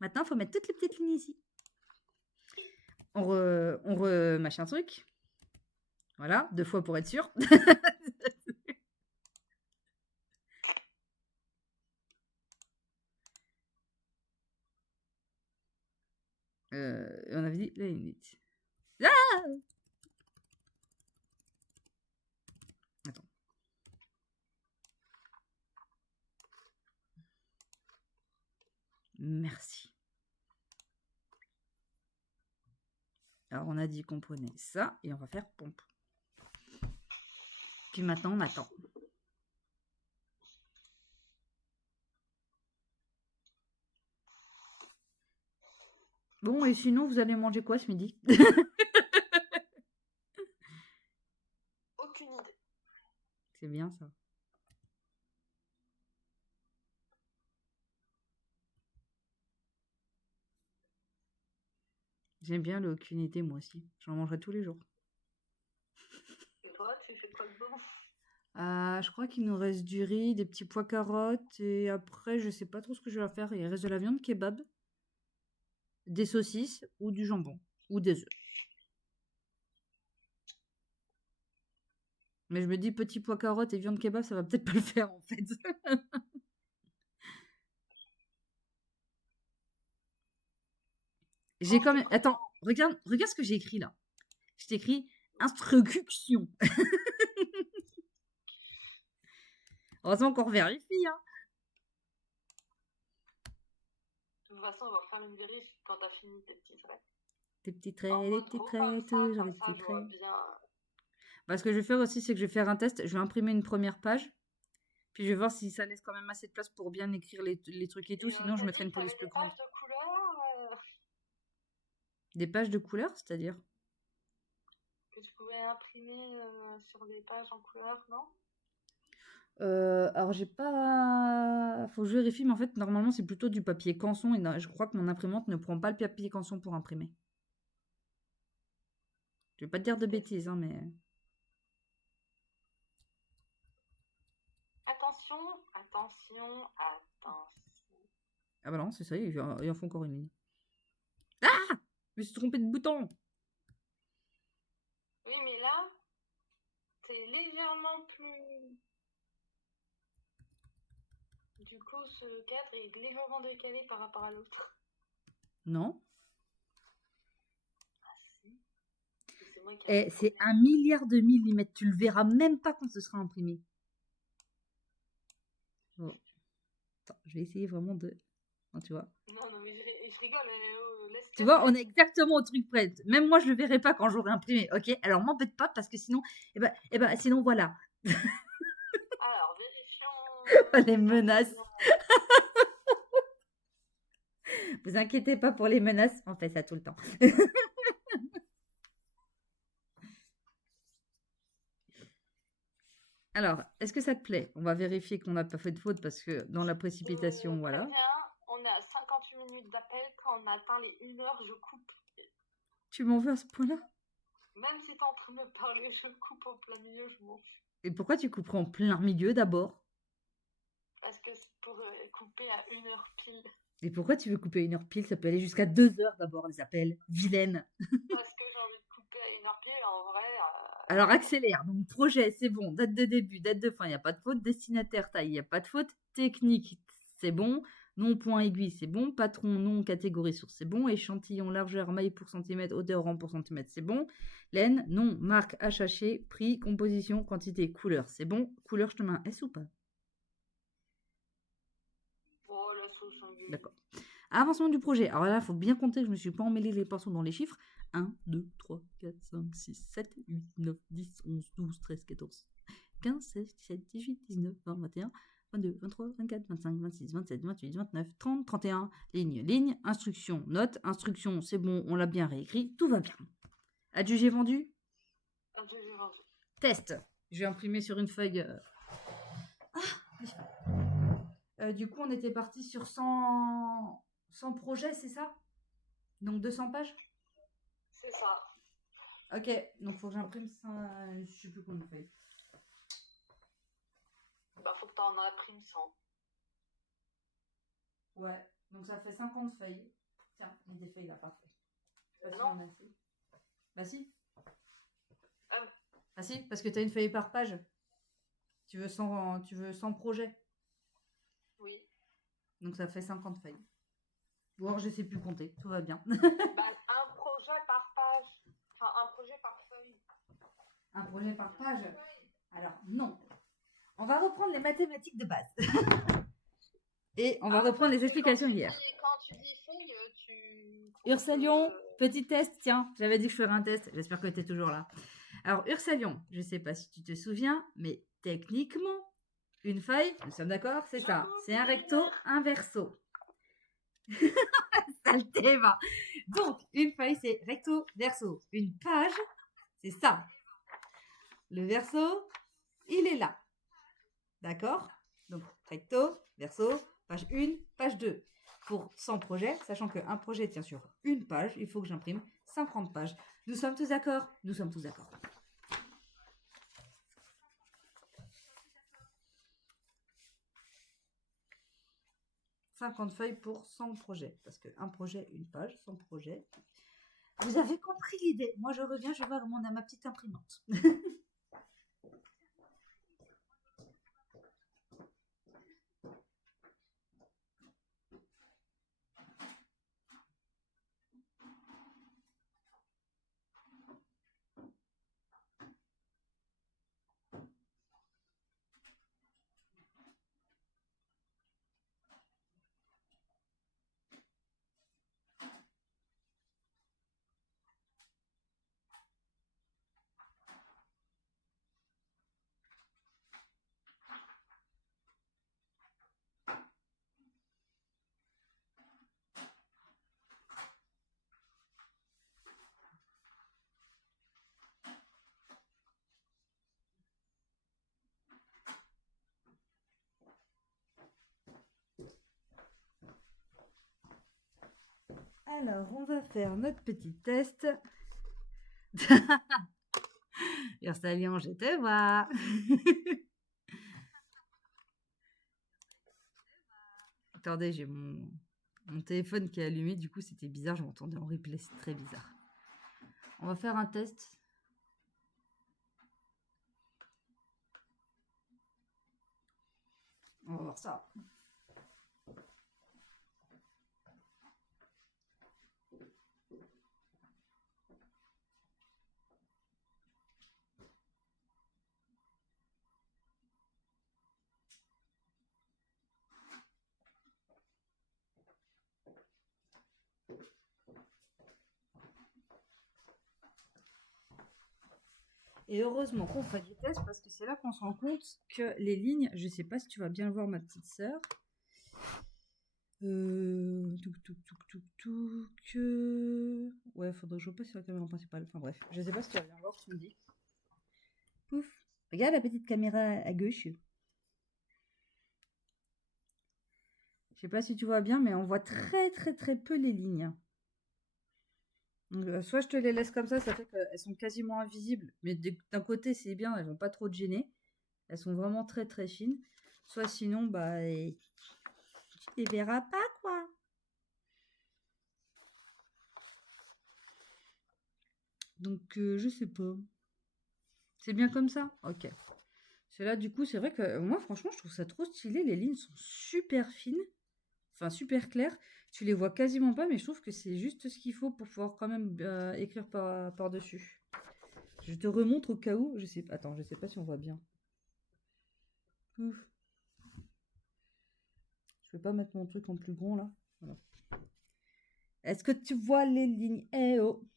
Maintenant, il faut mettre toutes les petites lignes ici. On machin un truc. Voilà, 2 fois pour être sûr. On avait dit la limite. Ah Attends. Merci. Alors, on a dit qu'on prenait ça et on va faire pompe. Puis maintenant, on attend. Bon, et sinon, vous allez manger quoi ce midi? Aucune idée. C'est bien ça. J'aime bien le aucune idée, moi aussi. J'en mangerai tous les jours. Et toi, tu fais quoi de bon? Je crois qu'il nous reste du riz, des petits pois carottes, et après, je sais pas trop ce que je vais faire. Il reste de la viande kebab, des saucisses ou du jambon, ou des œufs. Mais je me dis, petits pois carottes et viande kebab, ça va peut-être pas le faire en fait. J'ai quand même. Attends, regarde ce que j'ai écrit là. Je t'écris instruction. Heureusement qu'on vérifie, hein. De toute façon, on va faire une vérif quand t'as fini tes petits traits. Des petits traits, des petits traits, toujours des petits traits. Bien... Bah, ce que je vais faire aussi, c'est que je vais faire un test. Je vais imprimer une première page. Puis je vais voir si ça laisse quand même assez de place pour bien écrire les trucs et tout. Sinon, je mettrai une police plus grande. Des pages de couleurs Des pages de couleurs, c'est-à-dire? que tu pouvais imprimer sur des pages en couleur, non? Alors j'ai pas. Faut que je vérifie, mais en fait, normalement, c'est plutôt du papier canson. Et je crois que mon imprimante ne prend pas le papier canson pour imprimer. Je vais pas te dire de bêtises, hein, mais. Attention, attention, attention. Ah bah non, c'est ça, il en faut encore une ligne. Ah! Je me suis trompée de bouton! Oui, mais là, c'est légèrement plus... Du coup, ce cadre est légèrement décalé par rapport à l'autre. Non. Ah si. Et c'est 1 milliard de millimètres. Tu le verras même pas quand ce sera imprimé. Bon. Attends, je vais essayer vraiment de... Non, tu vois. Non, mais je rigole. Laisse tu vois, on est exactement au truc près. Même moi, je le verrai pas quand j'aurai imprimé. Ok, alors m'embête pas parce que sinon... sinon, voilà. Alors, vérifions... Les menaces. Vous inquiétez pas pour les menaces, on fait ça tout le temps. Alors, est-ce que ça te plaît? On va vérifier qu'on n'a pas fait de faute parce que dans la précipitation, voilà. Bien, on est à 58 minutes d'appel. Quand on atteint les 1 heure, je coupe. Tu m'en veux à ce point-là? Même si t'es en train de me parler, je coupe en plein milieu, je m'en fous. Et pourquoi tu couperais en plein milieu d'abord? Parce que c'est pour couper à 1 heure pile. Et pourquoi tu veux couper à 1 heure pile? Ça peut aller jusqu'à 2 heures d'abord, les appels. Vilaine. Parce que j'ai envie de couper à 1 heure pile, en vrai... Alors accélère. Donc projet, c'est bon. Date de début, date de fin, il n'y a pas de faute. Destinataire, taille, il n'y a pas de faute. Technique, c'est bon. Nom, point, aiguille, c'est bon. Patron, nom, catégorie, source, c'est bon. Échantillon, largeur, maille pour centimètre, hauteur, rang pour centimètre, c'est bon. Laine, nom, marque, HHC, prix, composition, quantité, couleur, c'est bon. Couleur, je te mets un S ou pas? Oh, la sauce sanguine. D'accord. Avancement du projet. Alors là, il faut bien compter que je ne me suis pas emmêlé les pinceaux dans les chiffres. 1, 2, 3, 4, 5, 6, 7, 8, 9, 10, 11, 12, 13, 14, 15, 16, 17, 18, 19, 20, 21, 22, 23, 24, 25, 26, 27, 28, 29, 30, 31. Ligne. Instruction, note. Instruction, c'est bon, on l'a bien réécrit. Tout va bien. Adjugé vendu? Adjugé vendu. Test. Je vais imprimer sur une feuille... Du coup, on était parti sur 100 projets, c'est ça? Donc 200 pages? C'est ça. Ok, donc faut que j'imprime ça, je sais plus combien de feuilles. Bah, faut que t'en imprimes 100. Ouais, donc ça fait 50 feuilles. Tiens, il y a des feuilles là, parfait. Je sais pas si Non. on a assez. Bah si. Ah. Ah si, parce que tu as une feuille par page. Tu veux 100 projets. Oui. Donc ça fait 50 feuilles. Ou alors je sais plus compter, tout va bien. Bah, un projet par page. Enfin, un projet par feuille. Un projet par page? Alors non. On va reprendre les mathématiques de base. Et on va reprendre les explications hier. Quand tu dis feuille, tu... Ursalion, petit test, tiens, j'avais dit que je ferais un test, j'espère que tu es toujours là. Alors Ursalion, je ne sais pas si tu te souviens, mais techniquement, une feuille, nous sommes d'accord, c'est ça, c'est un recto, un verso. Saleté, va. Donc, une feuille, c'est recto, verso. Une page, c'est ça. Le verso, il est là. D'accord? Donc, recto, verso, page 1, page 2. Pour 100 projets, sachant qu'un projet tient sur une page, il faut que j'imprime 50 pages. Nous sommes tous d'accord? Nous sommes tous d'accord. « 50 feuilles pour 100 projets. » Parce qu'un projet, une page, 100 projets. Vous avez compris l'idée. Moi, je reviens, je vais voir ma petite imprimante. Alors, on va faire notre petit test. Ursalion, je te vois. Attendez, j'ai mon téléphone qui est allumé. Du coup, c'était bizarre. Je m'entendais en replay. C'est très bizarre. On va faire un test. On va voir ça. Et heureusement qu'on fait des tests parce que c'est là qu'on se rend compte que les lignes, je sais pas si tu vas bien le voir ma petite sœur. Ouais, faudrait que je repasse sur la caméra principale. Enfin bref, je sais pas si tu vas bien voir, tu me dis. Pouf. Regarde la petite caméra à gauche. Je sais pas si tu vois bien, mais on voit très très très peu les lignes. Donc, soit je te les laisse comme ça fait qu'elles sont quasiment invisibles, mais d'un côté c'est bien, elles vont pas trop te gêner. Elles sont vraiment très très fines. Soit sinon, bah, tu les verras pas, quoi. Donc, je sais pas. C'est bien comme ça? Ok. Cela, du coup, c'est vrai que moi, franchement, je trouve ça trop stylé. Les lignes sont super fines, enfin super claires. Tu les vois quasiment pas, mais je trouve que c'est juste ce qu'il faut pour pouvoir quand même écrire par-dessus. Je te remontre au cas où. Je sais pas. Attends, je sais pas si on voit bien. Ouf. Je vais pas mettre mon truc en plus grand là. Voilà. Est-ce que tu vois les lignes? Eh oh.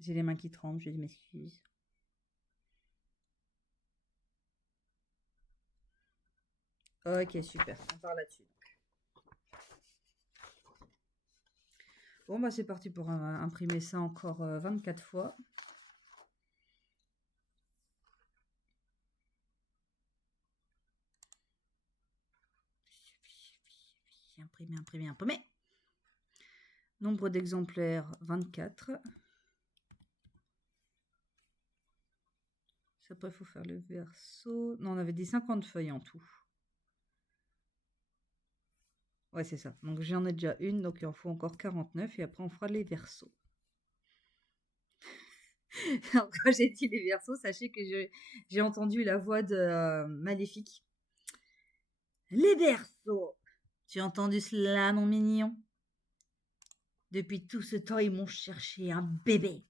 J'ai les mains qui tremblent, je m'excuse. Ok, super. On part là-dessus. Bon, bah c'est parti pour imprimer ça encore 24 fois. imprimer. Nombre d'exemplaires, 24. Après, il faut faire le verso. Non, on avait dit 50 feuilles en tout. Ouais, c'est ça. Donc, j'en ai déjà une, donc il en faut encore 49. Et après, on fera les versos. Alors, quand j'ai dit les versos, sachez que j'ai entendu la voix de Maléfique. Les versos! Tu as entendu cela, mon mignon? Depuis tout ce temps, ils m'ont cherché un bébé.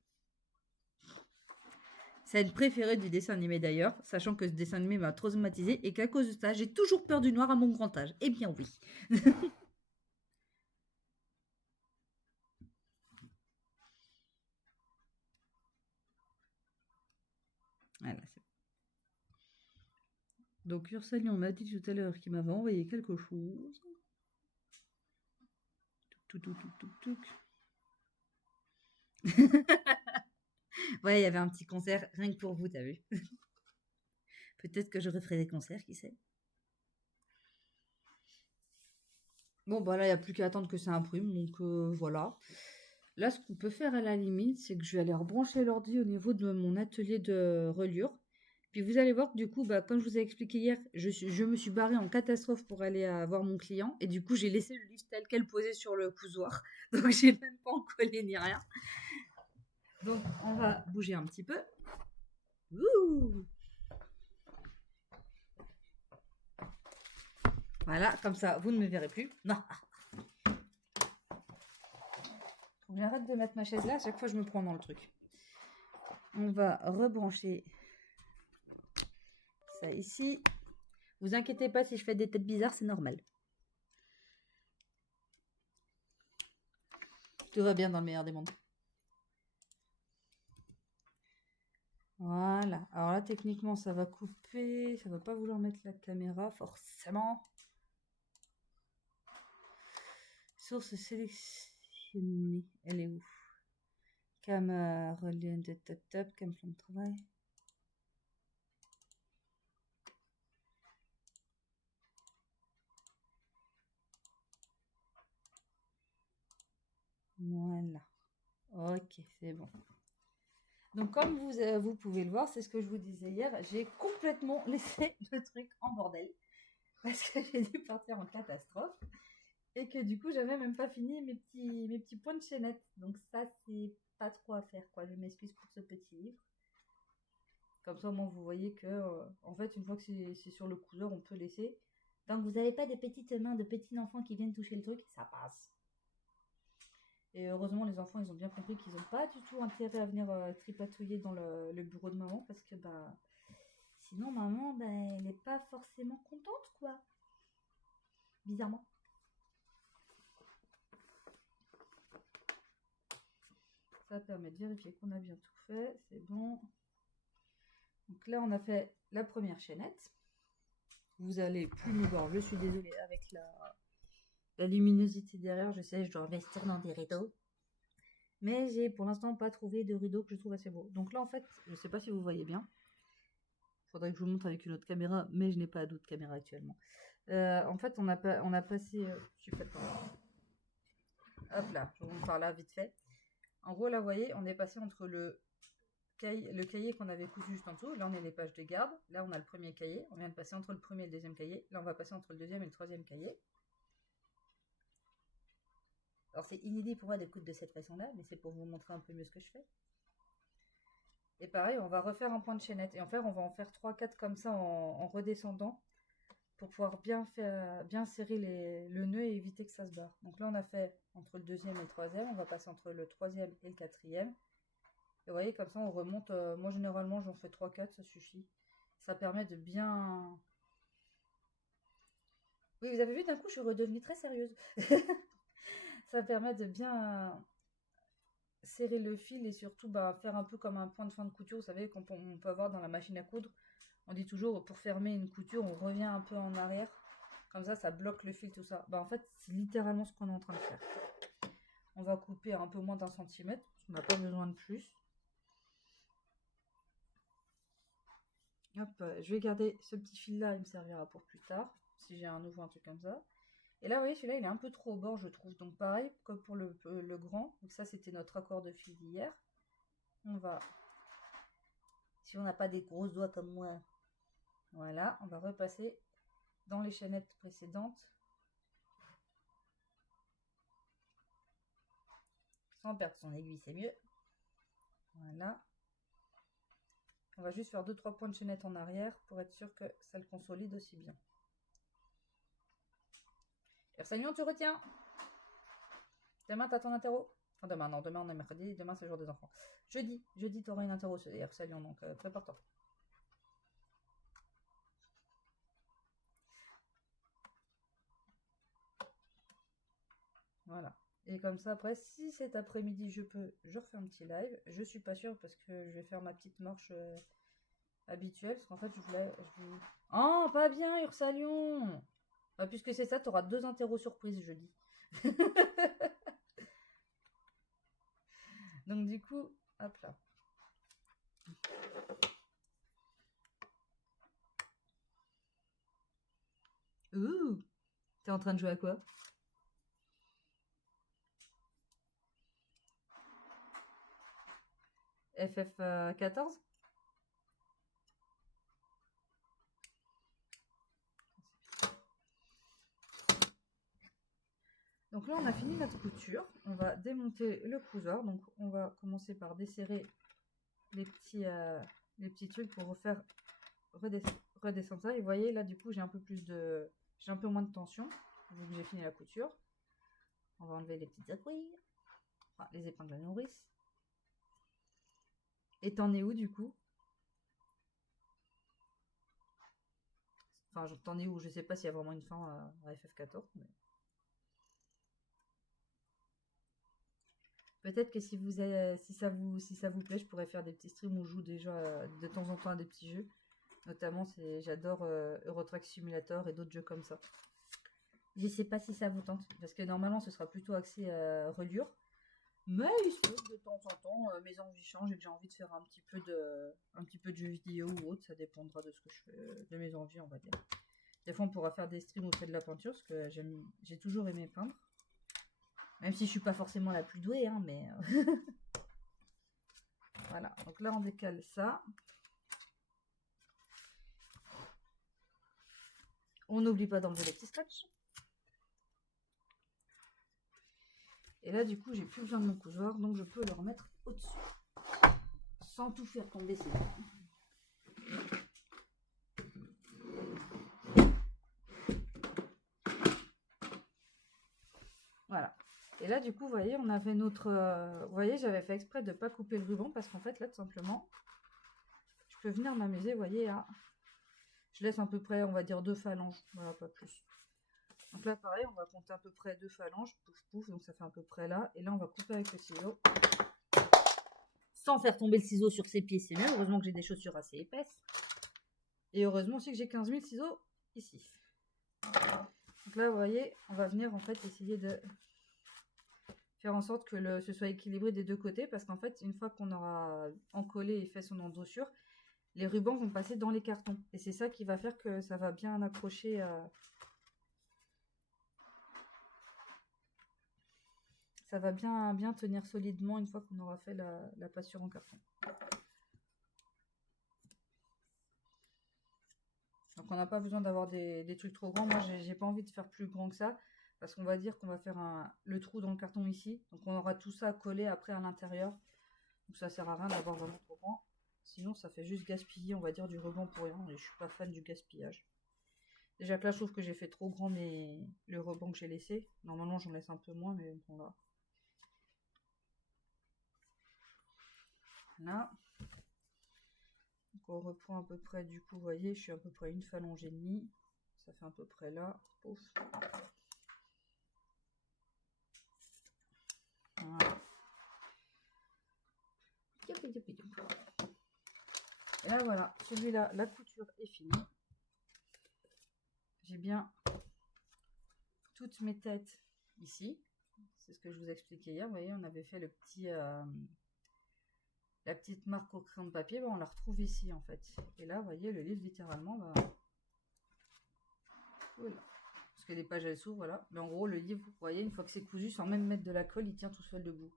Scène préférée du dessin animé d'ailleurs, sachant que ce dessin animé m'a traumatisé et qu'à cause de ça, j'ai toujours peur du noir à mon grand âge. Eh bien oui. Voilà, c'est bon. Donc Ursalion m'a dit tout à l'heure qu'il m'avait envoyé quelque chose. Ouais, il y avait un petit concert rien que pour vous, t'as vu. Peut-être que je referai des concerts, qui sait. Bon, bah là, il n'y a plus qu'à attendre que ça imprime, donc voilà. Là, ce qu'on peut faire à la limite, c'est que je vais aller rebrancher l'ordi au niveau de mon atelier de reliure. Puis vous allez voir que du coup, bah, comme je vous ai expliqué hier, je me suis barrée en catastrophe pour aller voir mon client. Et du coup, j'ai laissé le livre tel quel posé sur le cousoir. Donc, j'ai même pas encollé ni rien. Donc, on va bouger un petit peu. Ouh! Voilà, comme ça, vous ne me verrez plus. Non. Faut que j'arrête de mettre ma chaise là. À chaque fois, je me prends dans le truc. On va rebrancher ça ici. Vous inquiétez pas si je fais des têtes bizarres, c'est normal. Tout va bien dans le meilleur des mondes. Voilà. Alors là, techniquement, ça va couper. Ça va pas vouloir mettre la caméra, forcément. Source sélectionnée. Elle est où? Cam relais de top, cam plan de travail. Voilà. Ok, c'est bon. Donc, comme vous pouvez le voir, c'est ce que je vous disais hier, j'ai complètement laissé le truc en bordel. Parce que j'ai dû partir en catastrophe. Et que du coup, j'avais même pas fini mes petits points de chaînette. Donc ça, c'est pas trop à faire, quoi. Je m'excuse pour ce petit livre. Comme ça, au moins, vous voyez que, en fait, une fois que c'est sur le couleur, on peut laisser. Donc, vous n'avez pas des petites mains de petits enfants qui viennent toucher le truc, ça passe. Et heureusement, les enfants, ils ont bien compris qu'ils n'ont pas du tout intérêt à venir tripatouiller dans le bureau de maman. Parce que, bah, sinon, maman, bah, elle n'est pas forcément contente, quoi. Bizarrement. Ça permet de vérifier qu'on a bien tout fait. C'est bon. Donc là, on a fait la première chaînette. Vous allez plus me voir. Je suis désolée avec la luminosité derrière. Je sais, je dois investir dans des rideaux. Mais j'ai pour l'instant pas trouvé de rideau que je trouve assez beau. Donc là, en fait, je ne sais pas si vous voyez bien. Il faudrait que je vous montre avec une autre caméra, mais je n'ai pas d'autre caméra actuellement. En fait, on a passé... je suis faite hop là, je vous montre par là vite fait. En gros, là, vous voyez, on est passé entre le cahier qu'on avait cousu juste en dessous. Là, on est les pages de garde. Là, on a le premier cahier. On vient de passer entre le premier et le deuxième cahier. Là, on va passer entre le deuxième et le troisième cahier. Alors, c'est inédit pour moi de coudre de cette façon-là, mais c'est pour vous montrer un peu mieux ce que je fais. Et pareil, on va refaire un point de chaînette. Et en fait, on va en faire 3-4 comme ça en redescendant pour pouvoir bien serrer le nœud et éviter que ça se barre. Donc là, on a fait entre le deuxième et le troisième. On va passer entre le troisième et le quatrième. Et vous voyez, comme ça, on remonte. Moi, généralement, j'en fais 3-4, ça suffit. Ça permet de bien... Oui, vous avez vu, d'un coup, je suis redevenue très sérieuse. Ça permet de bien serrer le fil et surtout faire un peu comme un point de fin de couture. Vous savez, qu'on peut avoir dans la machine à coudre. On dit toujours, pour fermer une couture, on revient un peu en arrière. Comme ça bloque le fil, tout ça. En fait, c'est littéralement ce qu'on est en train de faire. On va couper un peu moins d'1 centimètre. On n'a pas besoin de plus. Hop, je vais garder ce petit fil là, il me servira pour plus tard, si j'ai un nouveau un truc comme ça. Et là, vous voyez, celui-là, il est un peu trop au bord, je trouve. Donc pareil, comme pour le grand. Donc ça, c'était notre accord de fil d'hier. On va, si on n'a pas des grosses doigts comme moi, voilà, on va repasser dans les chaînettes précédentes. Sans perdre son aiguille, c'est mieux. Voilà. On va juste faire 2-3 points de chaînette en arrière pour être sûr que ça le consolide aussi bien. Persanion, tu retiens. Demain, t'as ton interro. Enfin, demain, non, demain on est mercredi, demain c'est le jour des enfants. Jeudi, t'auras une interro, c'est Persanion, donc prépare-toi. Voilà. Et comme ça, après, si cet après-midi je peux, je refais un petit live. Je suis pas sûre parce que je vais faire ma petite marche habituelle. Parce qu'en fait, je voulais. Oh, pas bien, Ursalion. Bah, puisque c'est ça, t'auras 2 interros surprises jeudi. Donc, du coup, hop là. Ouh, t'es en train de jouer à quoi? FF14. Donc là, on a fini notre couture. On va démonter le cousoir. Donc, on va commencer par desserrer les petits trucs pour refaire redescendre ça. Et vous voyez, là, du coup, j'ai un peu moins de tension vu que j'ai fini la couture. On va enlever les petites aiguilles, enfin, les épingles de la nourrice. Et t'en es où, du coup? Enfin, t'en es où? Je sais pas s'il y a vraiment une fin à FF14, mais... Peut-être que si ça vous plaît, je pourrais faire des petits streams où je joue déjà de temps en temps à des petits jeux. Notamment, j'adore Eurotrack Simulator et d'autres jeux comme ça. Je sais pas si ça vous tente, parce que normalement, ce sera plutôt axé reliure. Mais il se peut que de temps en temps, mes envies changent et que j'ai envie de faire un petit peu de jeux vidéo ou autre. Ça dépendra de ce que je fais, de mes envies, on va dire. Des fois, on pourra faire des streams où je fais de la peinture, parce que j'ai toujours aimé peindre. Même si je suis pas forcément la plus douée, hein, mais... Voilà, donc là, on décale ça. On n'oublie pas d'enlever les petits scratchs. Et là, du coup, j'ai plus besoin de mon cousoir, donc je peux le remettre au-dessus. Sans tout faire tomber, c'est bon. Voilà. Et là, du coup, vous voyez, on avait notre... vous voyez, j'avais fait exprès de ne pas couper le ruban, parce qu'en fait, là, tout simplement, je peux venir m'amuser, vous voyez, à... Je laisse à peu près, on va dire, 2 phalanges. Voilà, pas plus. Donc là, pareil, on va compter à peu près 2 phalanges. Pouf, pouf, donc ça fait à peu près là. Et là, on va couper avec le ciseau. Sans faire tomber le ciseau sur ses pieds, c'est mieux. Heureusement que j'ai des chaussures assez épaisses. Et heureusement aussi que j'ai 15 000 ciseaux ici. Donc là, vous voyez, on va venir, en fait, essayer de... faire en sorte que ce soit équilibré des deux côtés, parce qu'en fait, une fois qu'on aura encollé et fait son endossure, les rubans vont passer dans les cartons. Et c'est ça qui va faire que ça va bien accrocher. Ça va bien tenir solidement une fois qu'on aura fait la passure en carton. Donc on n'a pas besoin d'avoir des trucs trop grands. Moi, j'ai pas envie de faire plus grand que ça. Parce qu'on va dire qu'on va faire le trou dans le carton ici. Donc on aura tout ça collé après à l'intérieur. Donc ça sert à rien d'avoir vraiment trop grand. Sinon ça fait juste gaspiller, on va dire, du ruban pour rien. Et je suis pas fan du gaspillage. Déjà que là je trouve que j'ai fait trop grand le ruban que j'ai laissé. Normalement j'en laisse un peu moins, mais bon là. Là. Donc on reprend à peu près, du coup, vous voyez, je suis à peu près une phalange et demie. Ça fait à peu près là. Pouf. Voilà. Et là voilà, celui-là, la couture est finie. J'ai bien toutes mes têtes ici. C'est ce que je vous expliquais hier. Vous voyez, on avait fait la petite marque au crayon de papier. On la retrouve ici en fait. Et là, vous voyez, le livre littéralement, voilà. Parce que les pages elles s'ouvrent, voilà. Mais en gros, le livre, vous voyez, une fois que c'est cousu, sans même mettre de la colle, il tient tout seul debout.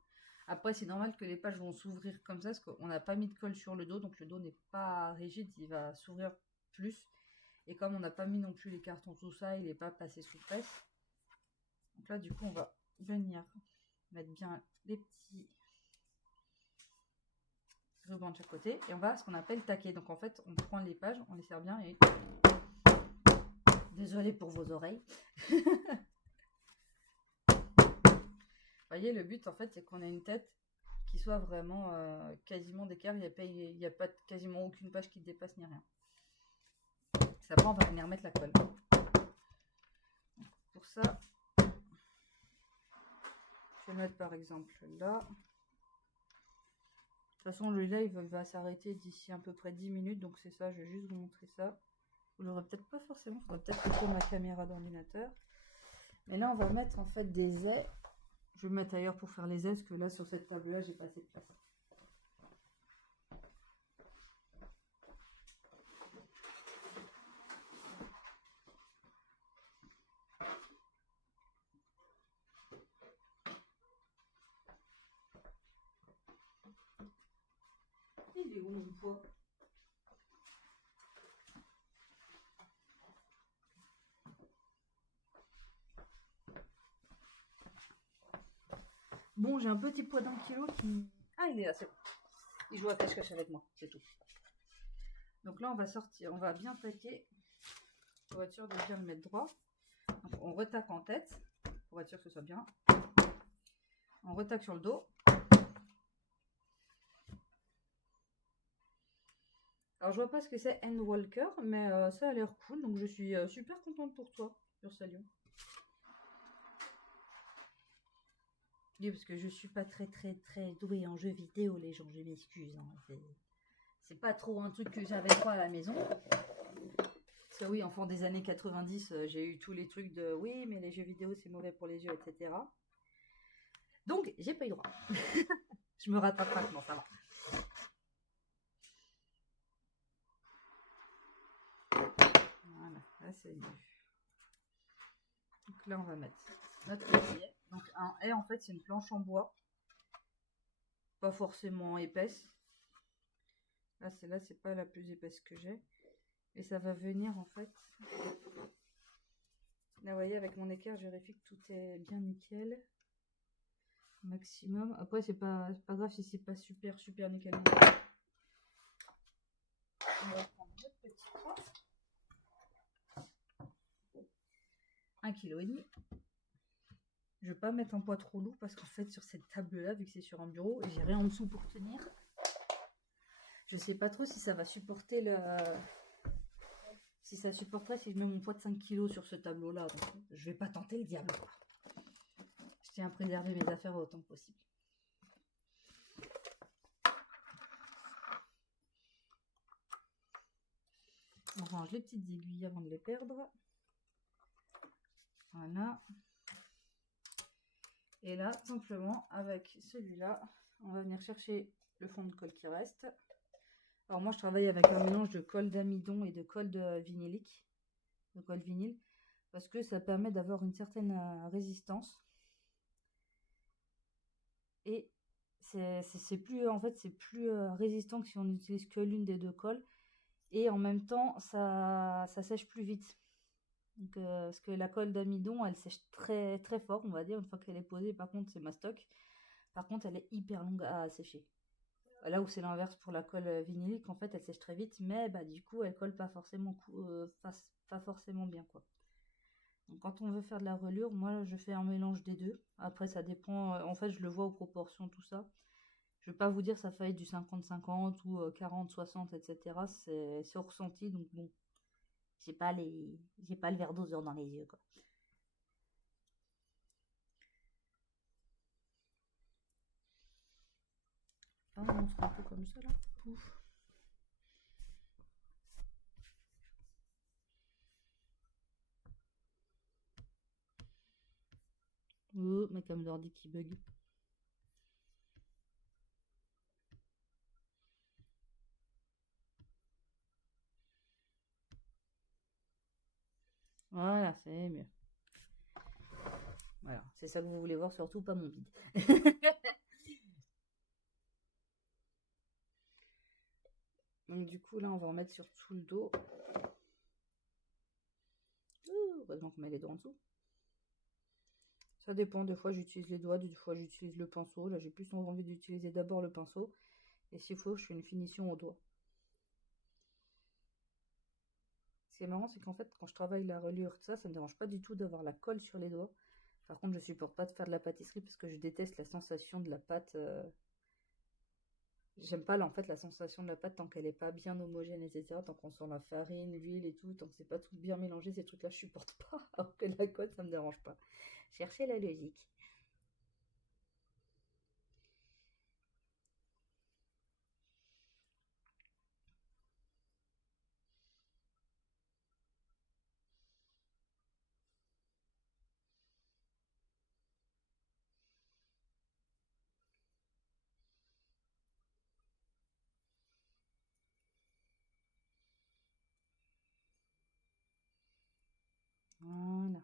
Après, c'est normal que les pages vont s'ouvrir comme ça, parce qu'on n'a pas mis de colle sur le dos, donc le dos n'est pas rigide, il va s'ouvrir plus. Et comme on n'a pas mis non plus les cartons, tout ça, il n'est pas passé sous presse. Donc là, du coup, on va venir mettre bien les petits rubans de chaque côté. Et on va ce qu'on appelle taquer. Donc en fait, on prend les pages, on les serre bien et... Désolée pour vos oreilles. Vous voyez, le but, en fait, c'est qu'on ait une tête qui soit vraiment quasiment d'écart. Il n'y a pas quasiment aucune page qui dépasse ni rien. Après, on va venir mettre la colle. Pour ça, je vais mettre par exemple là. De toute façon, le live va s'arrêter d'ici à peu près 10 minutes. Donc c'est ça, je vais juste vous montrer ça. Vous l'aurez peut-être pas forcément. Il faudra peut-être couper ma caméra d'ordinateur. Mais là, on va mettre en fait des ais. Je vais me mettre ailleurs pour faire les ais, parce que là, sur cette table-là, j'ai pas assez de place. Il est où mon poids? Bon, j'ai un petit poids d'un kilo qui... Ah, il est là, c'est bon. Il joue à cache-cache avec moi, c'est tout. Donc là, on va sortir, on va bien taquer pour être sûr de bien le mettre droit. Donc, on retaque en tête pour être sûr que ce soit bien. On retaque sur le dos. Alors, je vois pas ce que c'est Endwalker, mais ça a l'air cool. Donc, je suis super contente pour toi, Ursalion. Oui, parce que je suis pas très douée en jeux vidéo, les gens, je m'excuse. Hein. C'est pas trop un truc que j'avais trop à la maison. Parce que oui, enfant des années 90, j'ai eu tous les trucs de oui, mais les jeux vidéo c'est mauvais pour les yeux, etc. Donc, j'ai pas eu droit. Je me rattrape maintenant, ça va. Voilà, là c'est mieux. Donc là, on va mettre notre essier. Donc, un haie, en fait, c'est une planche en bois. Pas forcément épaisse. Là, celle-là, c'est pas la plus épaisse que j'ai. Et ça va venir, en fait. Là, vous voyez, avec mon équerre, je vérifie que tout est bien nickel. Maximum. Après, c'est pas grave si c'est pas super nickel. On va prendre notre petit poids. 1,5 kg. Je vais pas mettre un poids trop lourd parce qu'en fait, sur cette table-là, vu que c'est sur un bureau, j'ai rien en dessous pour tenir. Je sais pas trop si ça va supporter le... Si ça supporterait si je mets mon poids de 5 kg sur ce tableau-là. Donc, je vais pas tenter le diable, quoi. Je tiens à préserver mes affaires autant que possible. On range les petites aiguilles avant de les perdre. Voilà. Et là, simplement, avec celui-là, on va venir chercher le fond de colle qui reste. Alors moi, je travaille avec un mélange de colle d'amidon et de colle de vinylique, de colle vinyle, parce que ça permet d'avoir une certaine résistance. Et c'est plus, en fait, c'est plus résistant que si on n'utilise que l'une des deux colles. Et en même temps, ça sèche plus vite. Donc, parce que la colle d'amidon, elle sèche très fort, on va dire, une fois qu'elle est posée. Par contre, c'est mastoc. Par contre, elle est hyper longue à sécher. Là où c'est l'inverse pour la colle vinylique, en fait, elle sèche très vite, mais bah, du coup, elle colle pas forcément, pas forcément bien, quoi. Donc, quand on veut faire de la reliure, moi, je fais un mélange des deux. Après, ça dépend. En fait, je le vois aux proportions, tout ça. Je vais pas vous dire ça fait du 50-50 ou 40-60, etc. C'est au ressenti, donc bon. J'ai pas le verre d'eau dans les yeux, quoi. Ah, on sera un peu comme ça, là. Ouf. Oh, ma cam d'ordi qui bug. Voilà, c'est mieux. Voilà, c'est ça que vous voulez voir, surtout pas mon bide. Donc du coup, là, on va en mettre sur tout le dos. Heureusement qu'on met les doigts en dessous. Ça dépend, des fois j'utilise les doigts, des fois j'utilise le pinceau. Là, j'ai plus envie d'utiliser d'abord le pinceau. Et s'il faut, je fais une finition au doigt. Ce qui est marrant, c'est qu'en fait, quand je travaille la reliure, ça me dérange pas du tout d'avoir la colle sur les doigts. Par contre, je supporte pas de faire de la pâtisserie parce que je déteste la sensation de la pâte. J'aime pas, là, en fait, la sensation de la pâte tant qu'elle est pas bien homogène, etc. Tant qu'on sent la farine, l'huile et tout, tant que c'est pas tout bien mélangé, ces trucs-là, je supporte pas. Alors que la colle, ça me dérange pas. Cherchez la logique. Voilà.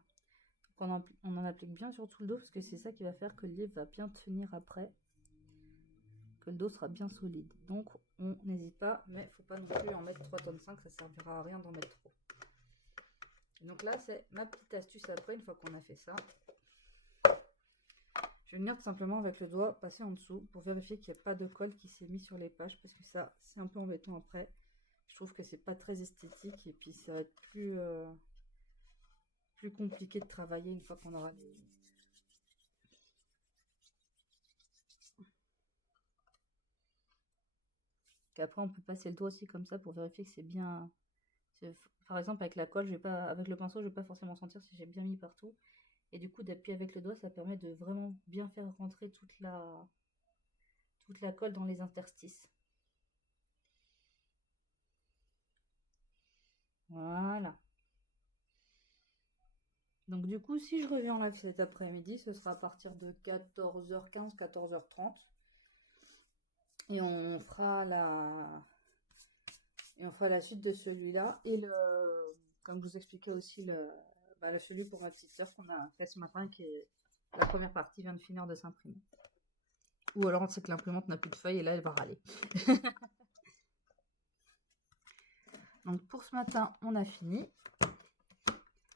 On en applique bien sur tout le dos parce que c'est ça qui va faire que le livre va bien tenir après, que le dos sera bien solide. Donc on n'hésite pas, mais il faut pas non plus en mettre 3,5 tonnes, ça servira à rien d'en mettre trop. Et donc là, c'est ma petite astuce après, une fois qu'on a fait ça. Je vais venir tout simplement avec le doigt passer en dessous pour vérifier qu'il n'y a pas de colle qui s'est mis sur les pages parce que ça, c'est un peu embêtant après. Je trouve que c'est pas très esthétique et puis ça va être plus compliqué de travailler une fois qu'on aura les... Qu'après on peut passer le doigt aussi comme ça pour vérifier que c'est bien. Par exemple avec la colle, je vais pas, avec le pinceau, je vais pas forcément sentir si j'ai bien mis partout. Et du coup d'appuyer avec le doigt, ça permet de vraiment bien faire rentrer toute la colle dans les interstices. Voilà. Donc du coup, si je reviens en live cet après-midi, ce sera à partir de 14h15, 14h30. Et on fera la suite de celui-là. Et comme je vous expliquais aussi, celui pour ma petite soeur qu'on a fait ce matin, qui est la première partie vient de finir de s'imprimer. Ou alors c'est que l'imprimante n'a plus de feuilles et là elle va râler. Donc pour ce matin, on a fini.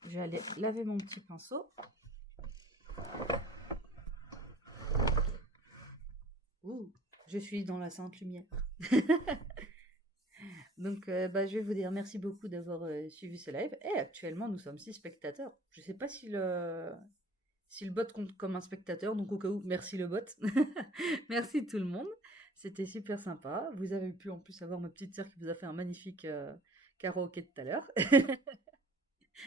Je vais aller laver mon petit pinceau. Ouh, je suis dans la sainte lumière. Donc, je vais vous dire merci beaucoup d'avoir suivi ce live. Et actuellement, nous sommes 6 spectateurs. Je ne sais pas si le bot compte comme un spectateur, donc au cas où, merci le bot. Merci tout le monde. C'était super sympa. Vous avez pu en plus avoir ma petite sœur qui vous a fait un magnifique karaoké tout à l'heure.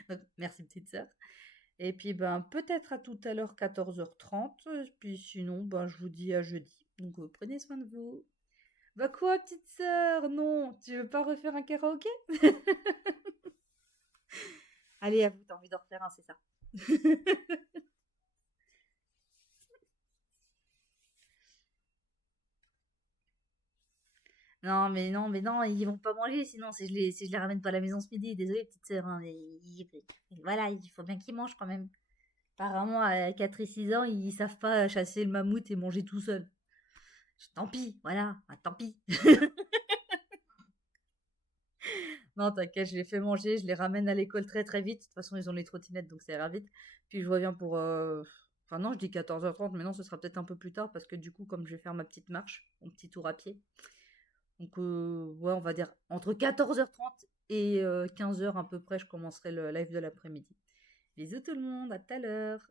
Donc, merci petite sœur. Et puis, peut-être à tout à l'heure, 14h30. Puis sinon, je vous dis à jeudi. Donc, prenez soin de vous. Bah quoi, petite sœur? Non, tu veux pas refaire un karaoké? Allez, à vous, t'as envie d'en refaire un, c'est ça. Non, mais non, ils vont pas manger, sinon si je les ramène pas à la maison ce midi, désolé petite sœur, hein, voilà, il faut bien qu'ils mangent quand même. Apparemment, à 4 et 6 ans, ils savent pas chasser le mammouth et manger tout seul. Tant pis, voilà, tant pis. Non, t'inquiète, je les fais manger, je les ramène à l'école très très vite. De toute façon, ils ont les trottinettes, donc ça ira vite. Puis je reviens pour... Enfin non, je dis 14h30, mais non, ce sera peut-être un peu plus tard, parce que du coup, comme je vais faire ma petite marche, mon petit tour à pied. Donc, ouais, on va dire entre 14h30 et 15h à peu près, je commencerai le live de l'après-midi. Bisous tout le monde, à tout à l'heure.